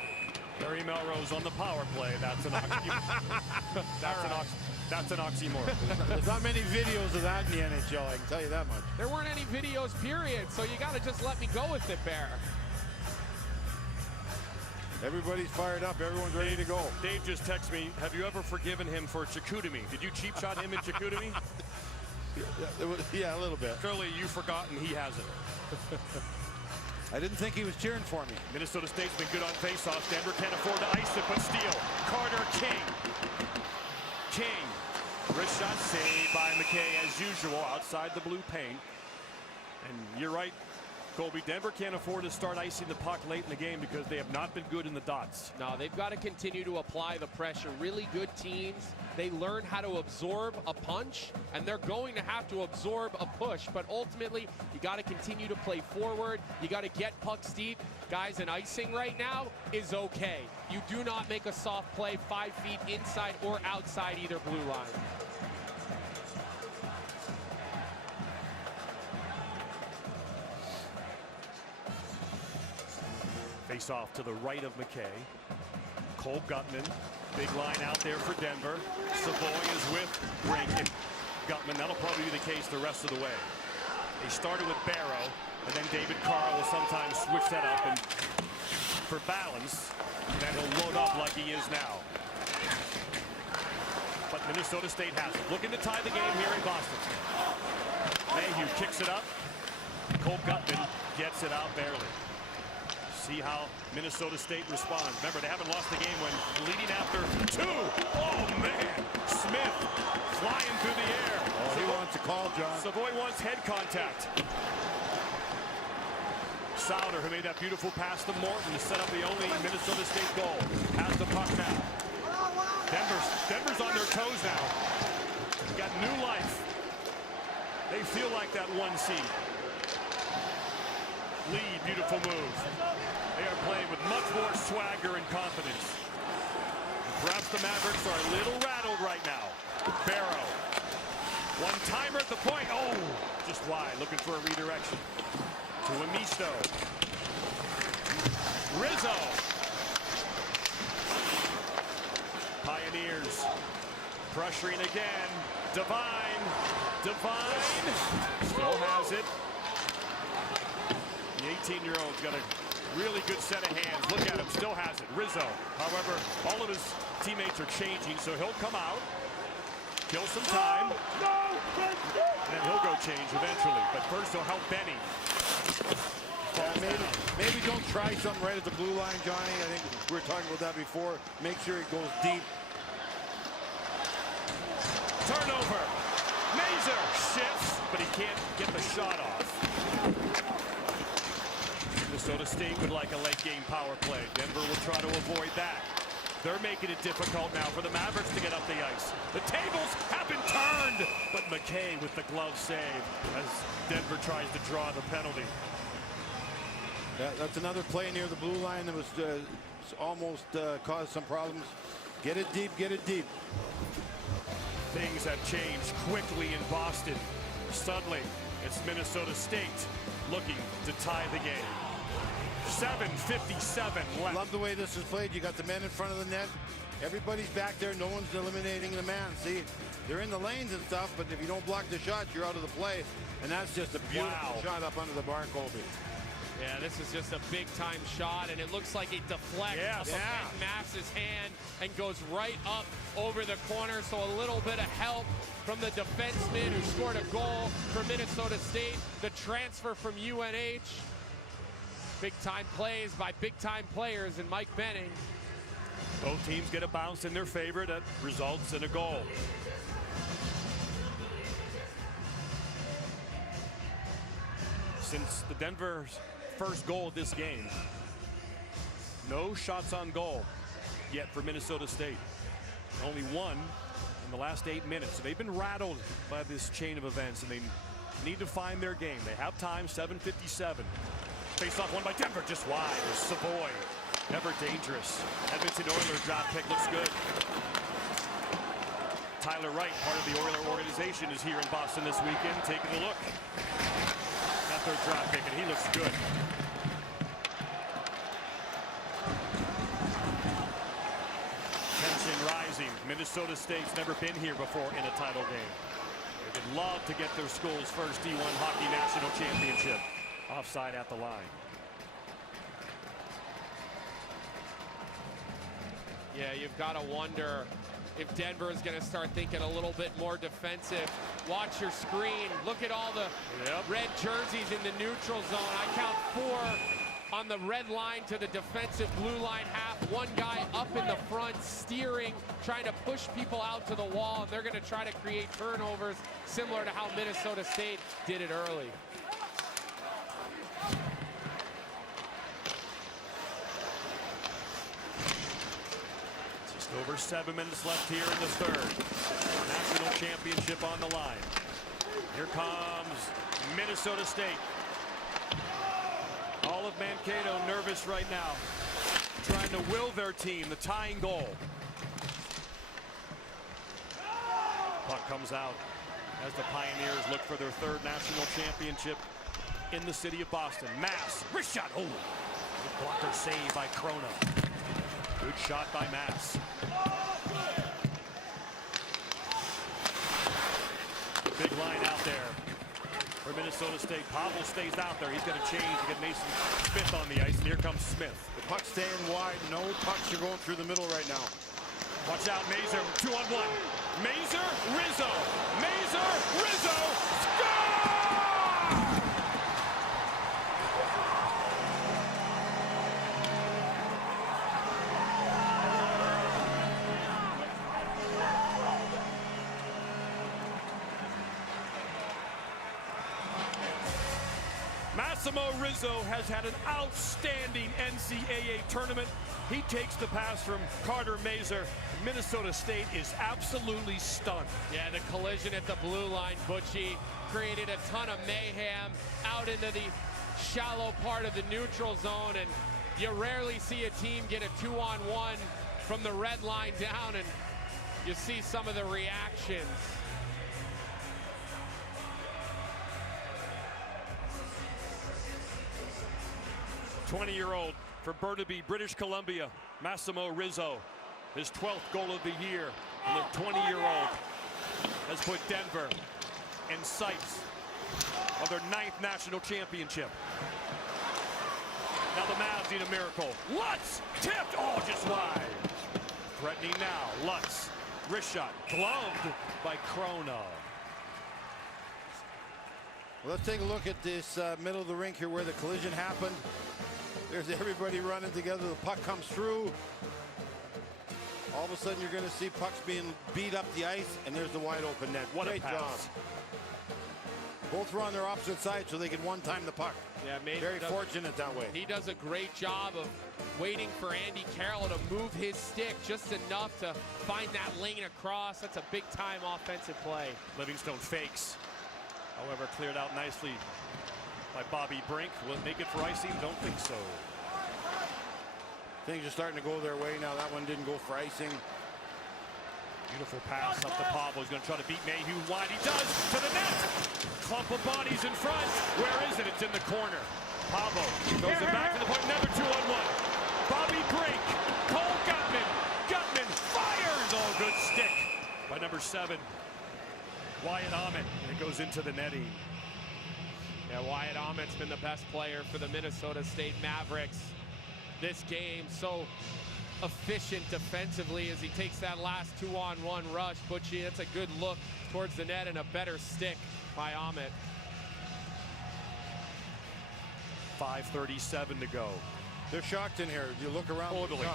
Barry Melrose on the power play. That's an oxymoron. That's an oxymoron. There's not many videos of that in the NHL, I can tell you that much. There weren't any videos, period, so you got to just let me go with it, Bear. Everybody's fired up. Everyone's ready to go. Dave just texted me, have you ever forgiven him for Chicoutimi? Did you cheap shot him in Chicoutimi? Yeah, a little bit. Surely you've forgotten he hasn't. I didn't think he was cheering for me. Minnesota State's been good on faceoffs. Denver can't afford to ice it, but steal. Carter King. Wrist shot saved by McKay as usual outside the blue paint. And you're right, Colby, Denver can't afford to start icing the puck late in the game because they have not been good in the dots. No, they've got to continue to apply the pressure. Really good teams, they learn how to absorb a punch, and they're going to have to absorb a push. But ultimately, you got to continue to play forward. You got to get pucks deep. Guys, and icing right now is okay. You do not make a soft play 5 feet inside or outside either blue line. Face off to the right of McKay. Cole Gutman, big line out there for Denver. Savoy is with Brink and Gutman. That'll probably be the case the rest of the way. They started with Barrow, and then David Carr will sometimes switch that up and for balance. Then he'll load up like he is now. But Minnesota State has it. Looking to tie the game here in Boston. Mayhew kicks it up. Cole Gutman gets it out barely. See how Minnesota State responds. Remember, they haven't lost the game when leading after 2. Oh, man. Smith flying through the air. Oh, he wants a call, John. Savoy wants head contact. Souder, who made that beautiful pass to Morton to set up the only Minnesota State goal, has the puck now. Denver's on their toes now. Got new life. They feel like that 1 seed. Lee, beautiful move. They are playing with much more swagger and confidence. Perhaps the Mavericks are a little rattled right now. Barrow. One-timer at the point. Oh, just wide. Looking for a redirection. To Amisto. Rizzo. Pioneers. Pressuring again. Devine. Still has it. The 18-year-old's got a really good set of hands. Look at him, still has it. Rizzo, however, all of his teammates are changing, so he'll come out, kill some time, and then he'll go change eventually. But first, he'll help Benny. Maybe don't try something right at the blue line, Johnny. I think we were talking about that before. Make sure it goes deep. Turnover. Mazer shifts, but he can't get the shot off. Minnesota State would like a late game power play. Denver will try to avoid that. They're making it difficult now for the Mavericks to get up the ice. The tables have been turned, but McKay with the glove save as Denver tries to draw the penalty. That's another play near the blue line that was almost caused some problems. Get it deep, get it deep. Things have changed quickly in Boston. Suddenly, it's Minnesota State looking to tie the game. 7:57 left. Love the way this is played. You got the men in front of the net. Everybody's back there. No one's eliminating the man. See, they're in the lanes and stuff, but if you don't block the shot, you're out of the play. And that's just a beautiful shot up under the bar, Colby. Yeah, this is just a big-time shot, and it looks like it deflects off of Ben Mass's hand and goes right up over the corner. So a little bit of help from the defenseman who scored a goal for Minnesota State. The transfer from UNH. Big-time plays by big-time players and Mike Benning. Both teams get a bounce in their favor that results in a goal. Since the Denver's first goal of this game, no shots on goal yet for Minnesota State. Only one in the last 8 minutes. So they've been rattled by this chain of events, and they need to find their game. They have time, 7:57. Face off one by Denver, just wide. Savoy, never dangerous. Edmonton Oilers draft pick looks good. Tyler Wright, part of the Oiler organization, is here in Boston this weekend, taking a look at their draft pick, and he looks good. Tension rising. Minnesota State's never been here before in a title game. They would love to get their school's first D1 Hockey National Championship. Offside at the line. Yeah, you've got to wonder if Denver is going to start thinking a little bit more defensive. Watch your screen. Look at all the red jerseys in the neutral zone. I count 4 on the red line to the defensive blue line half. One guy up in the front, steering, trying to push people out to the wall, and they're going to try to create turnovers similar to how Minnesota State did it early. Just over 7 minutes left here in the third. National championship on the line. Here comes Minnesota State. All of Mankato nervous right now, trying to will their team the tying goal. Puck comes out as the Pioneers look for their third national championship in the city of Boston. Mass, wrist shot. Oh, good blocker save by Krona. Good shot by Mass. Big line out there for Minnesota State. Powell stays out there. He's going to change to get Mason Smith on the ice, and here comes Smith. The puck's staying wide. No pucks are going through the middle right now. Watch out, Mazur, 2-on-1. Mazur, Rizzo. Mazur, Rizzo, score! Massimo Rizzo has had an outstanding NCAA tournament. He takes the pass from Carter Mazur. Minnesota State is absolutely stunned. Yeah, the collision at the blue line, Butchie, created a ton of mayhem out into the shallow part of the neutral zone, and you rarely see a team get a 2-on-1 from the red line down, and you see some of the reactions. "20-year-old for Burnaby, British Columbia, Massimo Rizzo, his 12th goal of the year. And the 20-year-old has put Denver in sights of their 9th national championship. Now the Mavs need a miracle. Lutz tipped, oh, just wide. Threatening now, Lutz, wrist shot, gloved by Krona. Well, let's take a look at this middle of the rink here where the collision happened. There's everybody running together. The puck comes through. All of a sudden, you're going to see pucks being beat up the ice, and there's the wide open net. What Great a pass. job. Both were on their opposite sides so they could one-time the puck. Yeah, very fortunate that way. He does a great job of waiting for Andy Carroll to move his stick just enough to find that lane across. That's a big-time offensive play. Livingstone fakes. However, cleared out nicely by Bobby Brink. Will it make it for icing? Don't think so. Things are starting to go their way now. That one didn't go for icing. Beautiful pass up to Powell. He's going to try to beat Mayhew wide. He does to the net. Clump of bodies in front. Where is it? It's in the corner. Powell goes it back to the point. Another 2-on-1. Bobby Brink. Cole Gutman. Gutman fires. Oh, good stick by number 7. Wyatt Ahmet. And it goes into the netting. Yeah, Wyatt Ahmet's been the best player for the Minnesota State Mavericks this game. So efficient defensively as he takes that last 2-on-1 rush. Butchie, that's a good look towards the net and a better stick by Ahmet. 5:37 to go. They're shocked in here. You look around. Totally.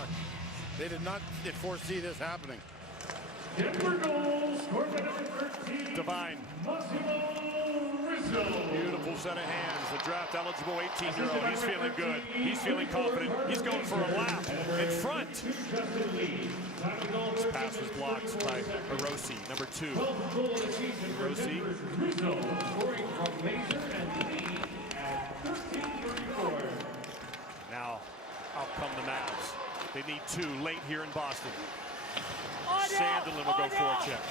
They did not foresee this happening. Denver goals scored by number 13. Divine. Massimo Rizzo. Beautiful set of hands. The draft eligible 18-year-old. He's feeling good. He's feeling confident. He's going for a lap in front. This pass was blocked by Hiroshi, number 2. Hiroshi. Rizzo scoring from Mazur and Lee at 13:34. Now out come the Mavs. They need 2 late here in Boston. Sandelin will go forecheck.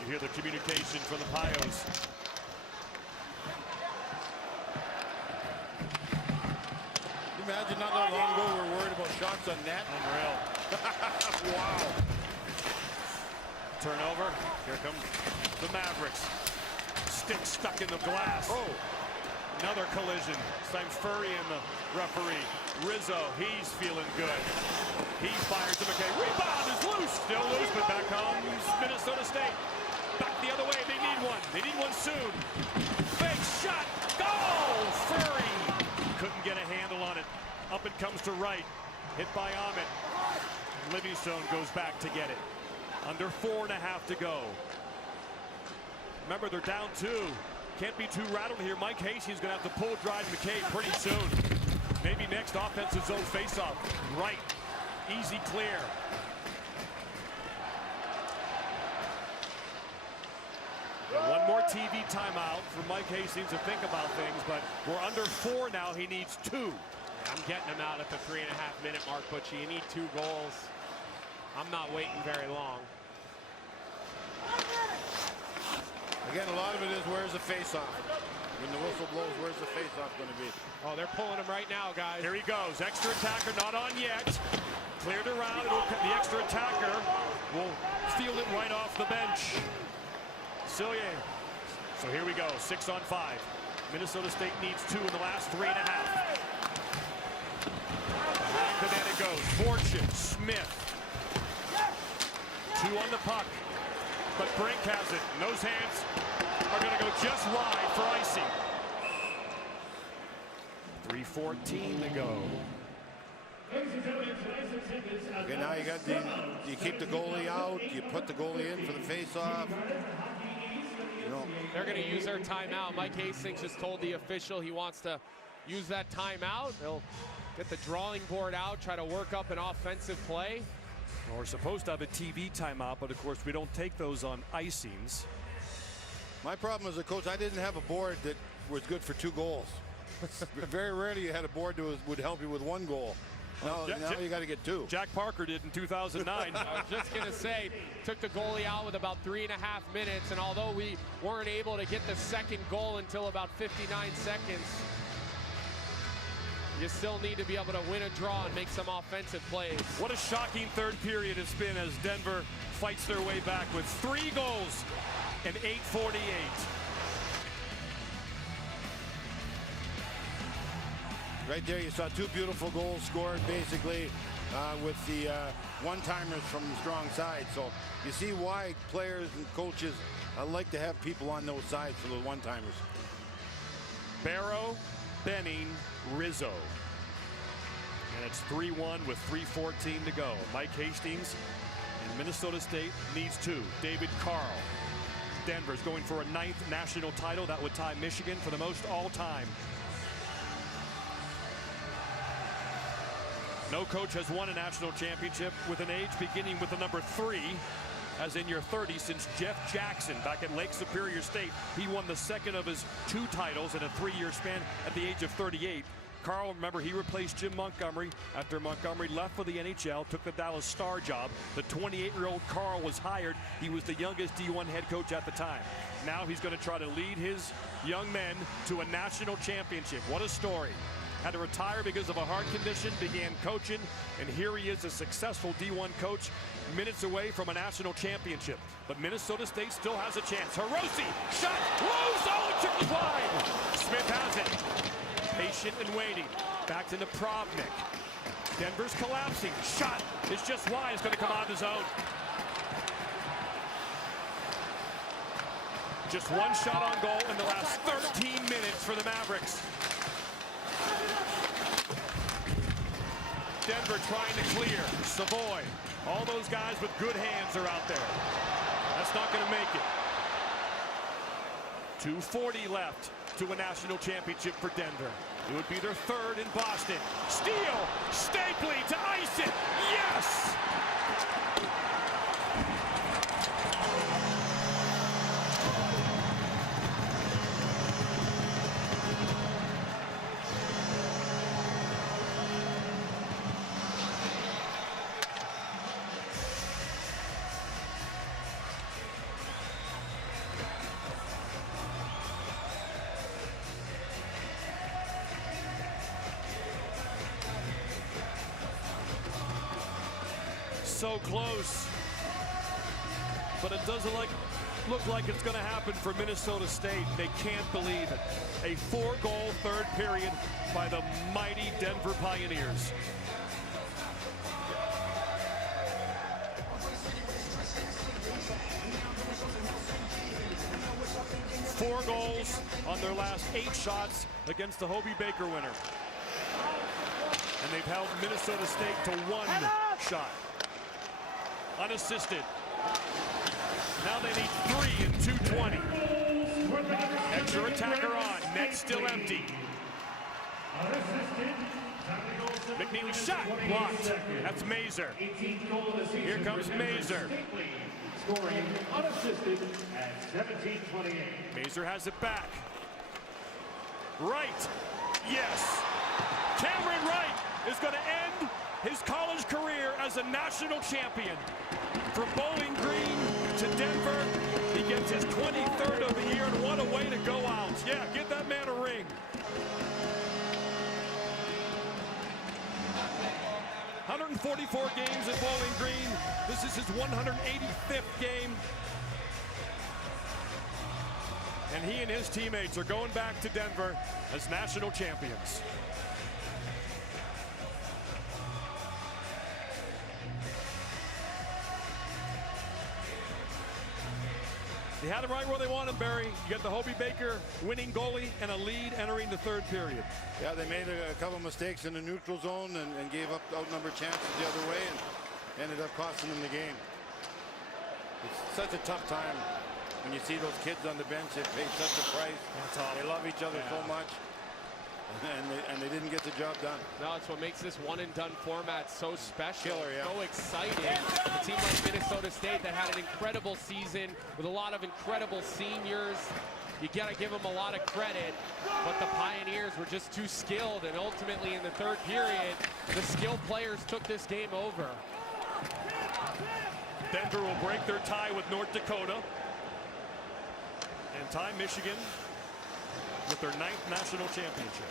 You hear the communication from the Pios. Imagine not that long ago we were worried about shots on net. Unreal. Wow. Turnover. Here come the Mavericks. Stick stuck in the glass. Oh. Another collision. This Furry and the referee. Rizzo, he's feeling good. He fires to McKay. Rebound is loose. Still loose, but back comes Minnesota State. Back the other way. They need one. They need one soon. Big shot. Goal! Furry couldn't get a handle on it. Up it comes to Wright. Hit by Ahmed. Livingstone goes back to get it. Under 4.5 to go. Remember, they're down 2. Can't be too rattled here. Mike Hastings going to have to pull drive McKay pretty soon. Maybe next offensive zone faceoff. Wright. Easy clear. One more TV timeout for Mike Hastings to think about things, but we're under 4 now. He needs 2. I'm getting him out at the 3.5-minute mark, Butchie. You need 2 goals. I'm not waiting very long. Again, a lot of it is where's the face-off. When the whistle blows, where's the face-off going to be? Oh, they're pulling him right now, guys. Here he goes. Extra attacker not on yet. Cleared around. The extra attacker will field it right off the bench. Cillier. So here we go. 6 on 5. Minnesota State needs 2 in the last 3.5. Back and then it goes. Fortune, Smith. 2 on the puck. But Brink has it. And those hands are going to go just wide for icing. 3:14 to go. Okay, now you keep the goalie out. You put the goalie in for the face-off. They're going to use their timeout. Mike Hastings just told the official he wants to use that timeout. They'll get the drawing board out, try to work up an offensive play. Well, we're supposed to have a TV timeout, but of course we don't take those on icings. My problem as a coach, I didn't have a board that was good for 2 goals. Very rarely you had a board that would help you with 1 goal. Now you got to get 2. Jack Parker did in 2009. I was just going to say, took the goalie out with about 3.5 minutes, and although we weren't able to get the second goal until about 59 seconds, you still need to be able to win a draw and make some offensive plays. What a shocking third period it's been as Denver fights their way back with 3 goals in 8:48. Right there, you saw 2 beautiful goals scored, basically, with the one-timers from the strong side. So you see why players and coaches like to have people on those sides for the one-timers. Barrow, Benning, Rizzo. And it's 3-1 with 3:14 to go. Mike Hastings and Minnesota State needs 2. David Carl. Denver's going for a 9th national title. That would tie Michigan for the most all-time. No coach has won a national championship with an age beginning with the number 3, as in your 30s, since Jeff Jackson back at Lake Superior State. He won the 2nd of his 2 titles in a 3-year span at the age of 38. Carl, remember, he replaced Jim Montgomery after Montgomery left for the NHL, took the Dallas Star job. The 28-year-old Carl was hired. He was the youngest D1 head coach at the time. Now he's going to try to lead his young men to a national championship. What a story. Had to retire because of a heart condition, began coaching, and here he is, a successful D1 coach, minutes away from a national championship. But Minnesota State still has a chance. Hirose, shot, loose, oh, it took it wide. Smith has it. Patient and waiting. Back to Napravnik. Denver's collapsing. Shot is just wide. It's going to come out of the zone. Just 1 shot on goal in the last 13 minutes for the Mavericks. Denver trying to clear. Savoy. All those guys with good hands are out there. That's not going to make it. 2:40 left to a national championship for Denver. It would be their 3rd in Boston. Steele. Stapley to ice it. Yes! So close, but it doesn't look like it's going to happen for Minnesota State. They can't believe it. A 4-goal third period by the mighty Denver Pioneers. Four goals on their last 8 shots against the Hobey Baker winner. And they've held Minnesota State to 1 shot. Unassisted. Now they need 3 in 2:20. Extra attacker on. Net still empty. McNeely's shot blocked. That's Mazur. Here comes Mazur. Scoring unassisted at 17:28. Mazur has it back. Wright. Yes. Cameron Wright is going to end his college career as a national champion. From Bowling Green to Denver, he gets his 23rd of the year, and what a way to go out. Yeah, give that man a ring. 144 games at Bowling Green. This is his 185th game. And he and his teammates are going back to Denver as national champions. They had it right where they want him, Barry. You got the Hobie Baker winning goalie and a lead entering the third period. Yeah, they made a couple mistakes in the neutral zone and gave up outnumbered chances the other way and ended up costing them the game. It's such a tough time when you see those kids on the bench. They pay such a price. They love each other so much. And they didn't get the job done. No, it's what makes this one-and-done format so special, Killer, yeah. so exciting. A team like Minnesota State that had an incredible season with a lot of incredible seniors. You gotta give them a lot of credit, but the Pioneers were just too skilled, and ultimately in the third period, the skilled players took this game over. Denver will break their tie with North Dakota and tie Michigan with their 9th national championship.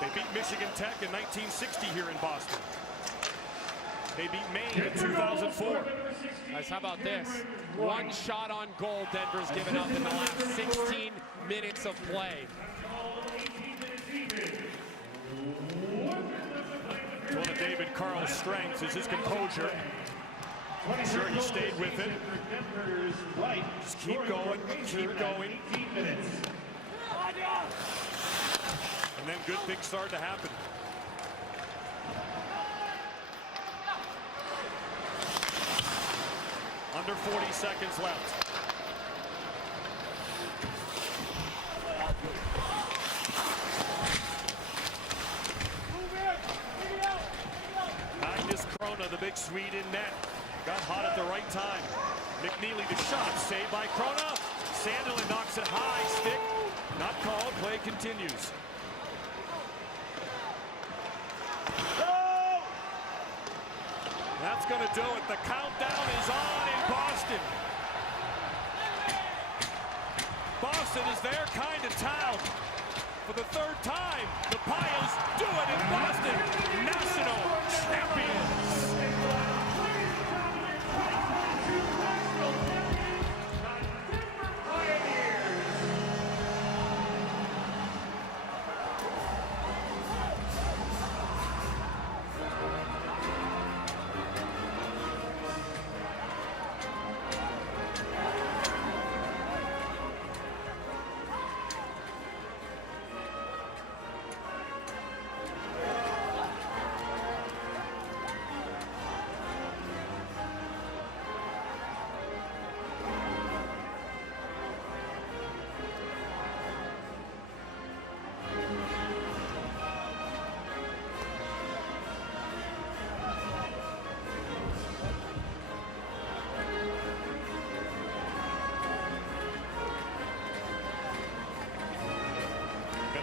They beat Michigan Tech in 1960 here in Boston. They beat Maine in 2004. Guys, how about this? 1 shot on goal Denver's given up in the last 16 minutes of play. One of David Carl's strengths is his composure. I'm sure he stayed with it. Just keep going, keep going. And then good things start to happen. Under 40 seconds left. Magnus Krona, the big Swede in net. Got hot at the right time. McNeely the shot, saved by Krona. Sandelin knocks it high, stick. Not called, play continues. That's going to do it. The countdown is on in Boston. Boston is their kind of town. For the 3rd time, the Pios do it in Boston. National champions.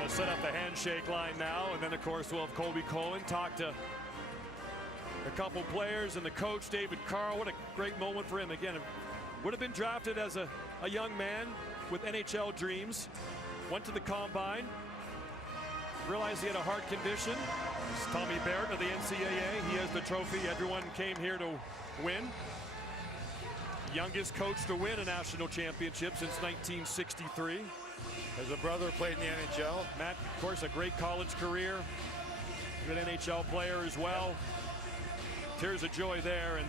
Set up the handshake line now, and then of course we'll have Colby Cohen talk to a couple players and the coach David Carl. What a great moment for him. Again, would have been drafted as a young man with NHL dreams. Went to the combine, realized he had a heart condition. It's Tommy Barrett of the NCAA. He has the trophy everyone came here to win. Youngest coach to win a national championship since 1963. As a brother played in the NHL. Matt, of course, a great college career. Good NHL player as well. Tears of joy there, and